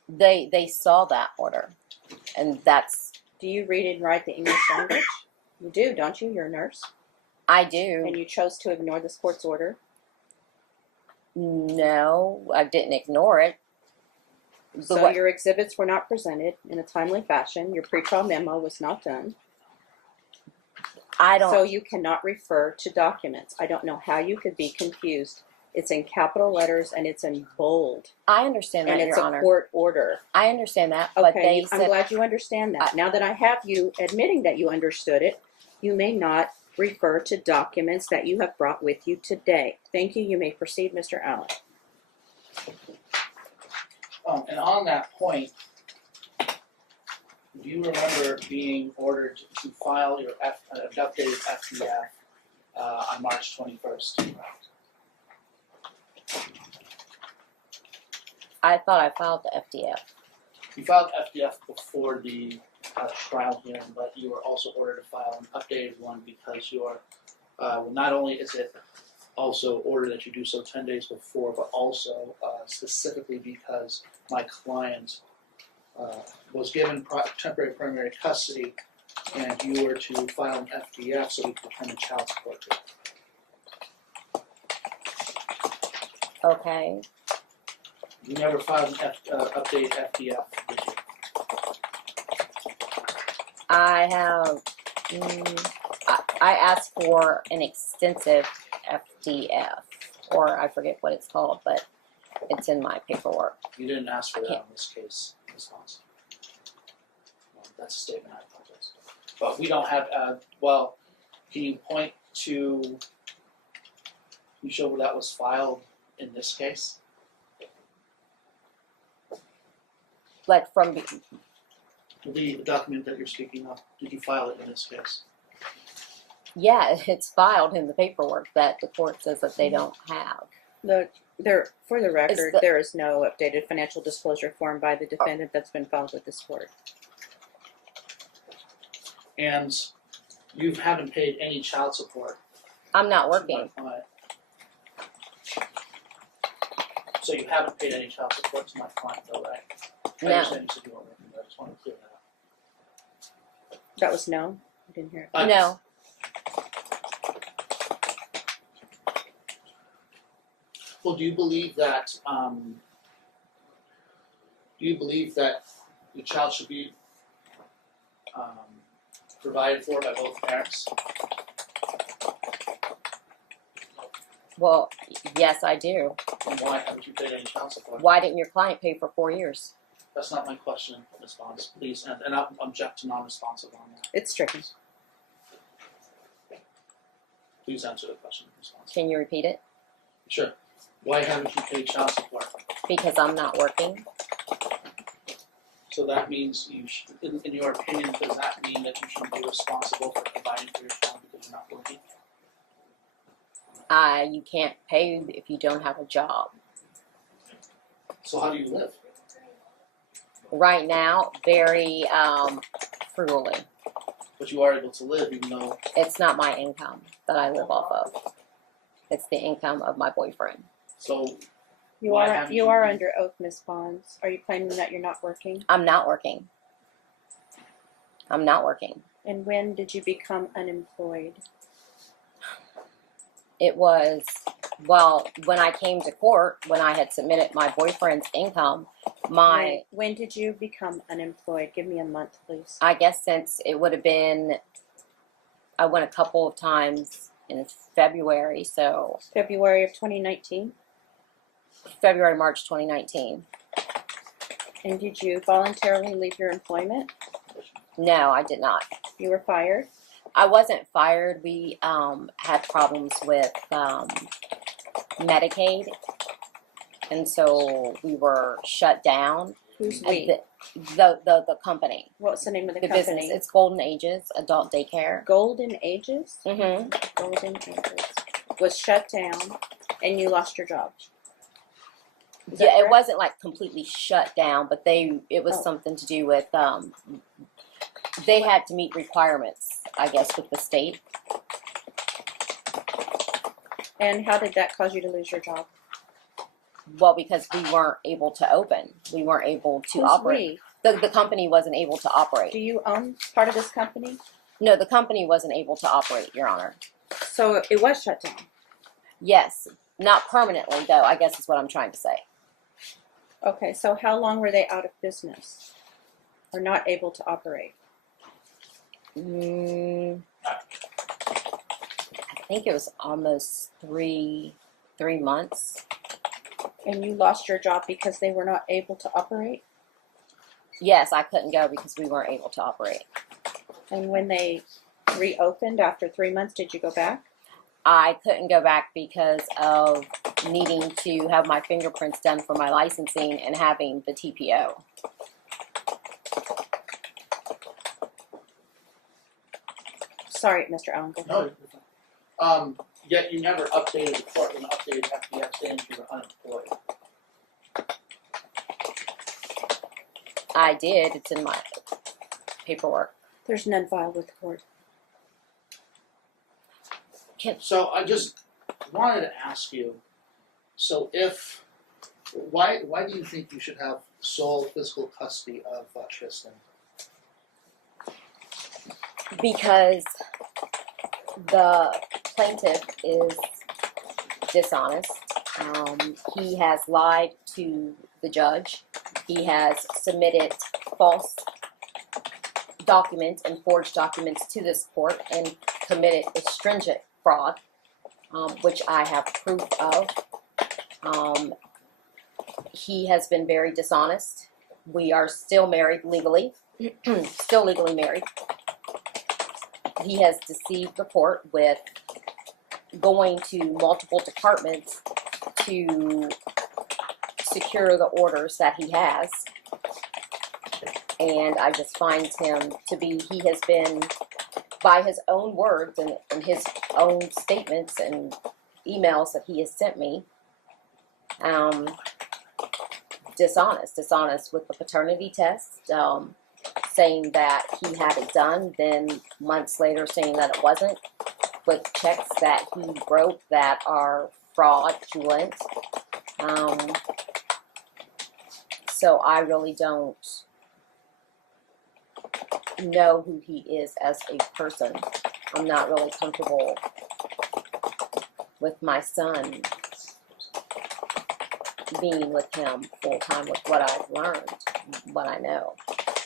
They saw that order, and that's... Do you read and write the English language? You do, don't you? You're a nurse. I do. And you chose to ignore this court's order? No, I didn't ignore it. So your exhibits were not presented in a timely fashion. Your pretrial memo was not done. I don't... So you cannot refer to documents. I don't know how you could be confused. It's in capital letters and it's in bold. I understand that, and Your it's Honor. a court order. I understand that, but Okay, they said... I'm glad you understand that. Now that I have you admitting that you understood it, you may not refer to documents that you have brought with you today. Thank you. You may proceed, Mr. Allen. And on that point, do you remember being ordered to file your updated FDF on March 21st? I thought I filed the FDF. You filed FDF before the trial hearing, but you were also ordered to file an updated one because you're, not only is it also ordered that you do so 10 days before, but also specifically because my client was given temporary primary custody and you were to file an FDF so we could determine child support. Okay. You never filed an updated FDF, did you? I have... I asked for an extensive FDF, or I forget what it's called, but it's in my paperwork. You didn't ask for that in this case, Ms. Bahns. Well, that's a statement, I apologize. But we don't have, well, can you point to, can you show where that was filed in this case? like from The document that you're speaking of, did you file it in this case? yeah, it's filed in the paperwork that the court says that they don't have. For the record, the- there is no updated financial disclosure form by the defendant that's been filed with this court. And you haven't paid any child support. I'm not to working. my client. So you haven't paid any child support to my client, though, right? I No. understand you said you weren't working, but I just want to clear that up. That was no? I didn't hear it. No. Well, do you believe that the child should be provided for by both parents? Well, yes, I do. And why haven't you paid any child support? Why didn't your client pay for 4 years? That's not my question, Ms. Bahns, please, and I object to non-responsive on that. It's tricky. Please answer the question, Ms. Bahns. Can you repeat it? Sure. Why haven't you paid child support? Because I'm not working. So that means in your opinion, does that mean that you shouldn't be responsible for providing for your child because you're not working? You can't pay if you don't have a job. So how do you live? Right now, very frugally. But you are able to live even though, It's not my income that I live off of. It's the income of my boyfriend. so You Why are haven't you you are been- under oath, Ms. Bahns. Are you claiming that you're not working? I'm not working. I'm not working. And when did you become unemployed? It was, well, when I came to court, when I had submitted my boyfriend's income, When did you become unemployed? Give me a month, please. I guess since it would have been, I went a couple of times in February, so February of 2019. February, March 2019. And did you voluntarily leave your employment? No, I did not. You were fired. I wasn't fired. We had problems with Medicaid, and so we were shut down. Who's we? The company, What's the name of the the company? business. It's Golden Ages Adult Daycare. Golden Ages. Mm-hmm. Golden Ages was shut down, and you lost your job. Is that Yeah, it correct? wasn't like completely shut down, but it was Oh. something to do with they had to meet requirements, I guess, with the state. And how did that cause you to lose your job? Well, because we weren't able to open, we weren't able to Who's operate. The company wasn't able to we? operate. Do you own part of this company? No, the company wasn't able to operate, Your Honor. So it was shut down. Yes, not permanently though, I guess is what I'm trying to say. Okay, so how long were they out of business or not able to operate? I think it was almost three months. And you lost your job because they were not able to operate? Yes, I couldn't go because we weren't able to operate. And when they reopened after 3 months, did you go back? I couldn't go back because of needing to have my fingerprints done for my licensing and having the TPO. Sorry, Mr. Allen, go ahead. no, you're fine. Yet you never updated the court when the updated FDF saying you were unemployed. I did, it's in my paperwork. There's none filed with the court. So I just wanted to ask you, so why do you think you should have sole physical custody of Tristan? Because the plaintiff is dishonest. He has lied to the judge. He has submitted false documents and forged documents to this court and committed stringent fraud, which I have proof of. He has been very dishonest. We are still married legally, still legally married. He has deceived the court with going to multiple departments to secure the orders that he has. And I just find him to be, he has been, by his own words and his own statements and emails that he has sent me, dishonest with the paternity test, saying that he had it done, then months later saying that it wasn't, with checks that he wrote that are fraudulent. So I really don't know who he is as a person. I'm not really comfortable with my son being with him full time with what I've learned, what I know.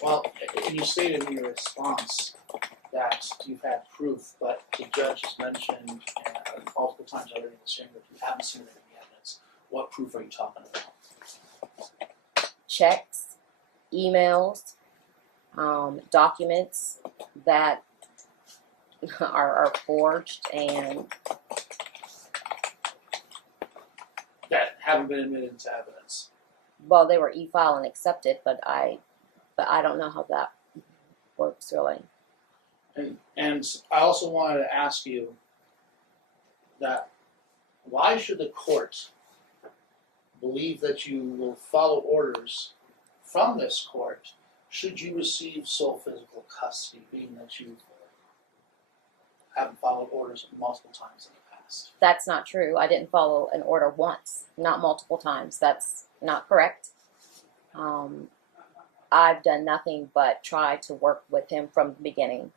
Well, and you stated in your response that you've had proof, but the judge has mentioned multiple times already in this hearing that you haven't seen any evidence. What proof are you talking about? Checks, emails, documents that are forged and That haven't been admitted into evidence. well, they were e-file and accepted, but I don't know how that works really. And I also wanted to ask you that why should the court believe that you will follow orders from this court should you receive sole physical custody, being that you haven't followed orders multiple times in the past? That's not true. I didn't follow an order once, not multiple times. That's not correct. I've done nothing but try to work with him from the beginning,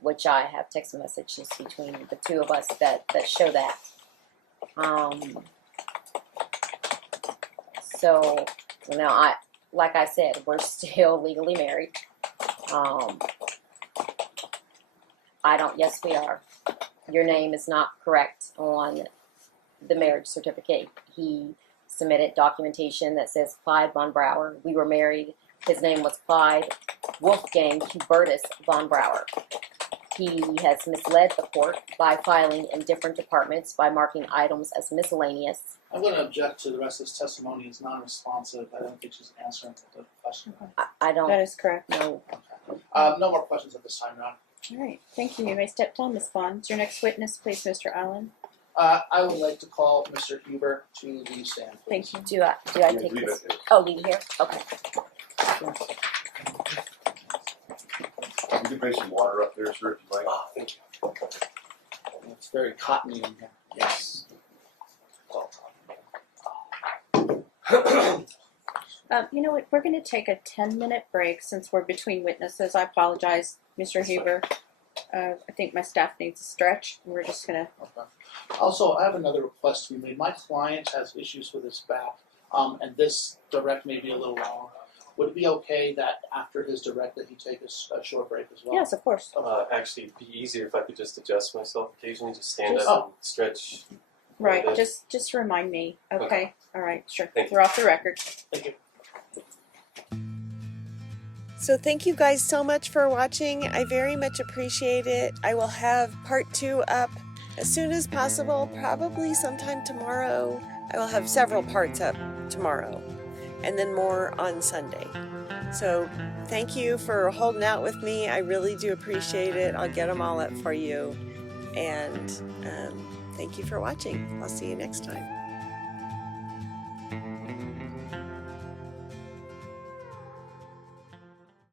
which I have text messages between the two of us that show that. So, you know, like I said, we're still legally married. Yes, we are. Your name is not correct on the marriage certificate. He submitted documentation that says Clyde Von Brouwer. We were married. His name was Clyde Wolfgang Hubertus Von Brouwer. He has misled the court by filing in different departments by marking items as miscellaneous. I'm going to object to the rest of this testimony. It's non-responsive. I don't think she's answering the question. I don't That is correct. know. Okay. No more questions at this time, Your Honor. All right, thank you. You may step down, Ms. Bahns. Your next witness, please, Mr. Allen. I would like to call Mr. Huber to the stand, please. Thank you. Do I take Leave this? it. Oh, leave it here? Okay. You can bring some water up there, sir, if you like. Oh, thank you. It's very cottony in here. Yes. You know what? We're going to take a 10-minute break since we're between witnesses. I apologize, Mr. Huber. I think my staff needs a stretch. We're just going to. Okay. Also, I have another request to be made. My client has issues with his back, and this direct may be a little long. Would it be okay that after his direct that he take a short break as well? Yes, of course. Actually, it'd be easier if I could just adjust myself occasionally, just stand Just- up and stretch. Right. Okay. Just remind me. Okay. Okay. All right. Sure. Thank you. We're off the record. Thank you. So thank you guys so much for watching. I very much appreciate it. I will have part 2 up as soon as possible, probably sometime tomorrow. I will have several parts up tomorrow and then more on Sunday. So thank you for holding out with me. I really do appreciate it. I'll get them all up for you. And thank you for watching. I'll see you next time.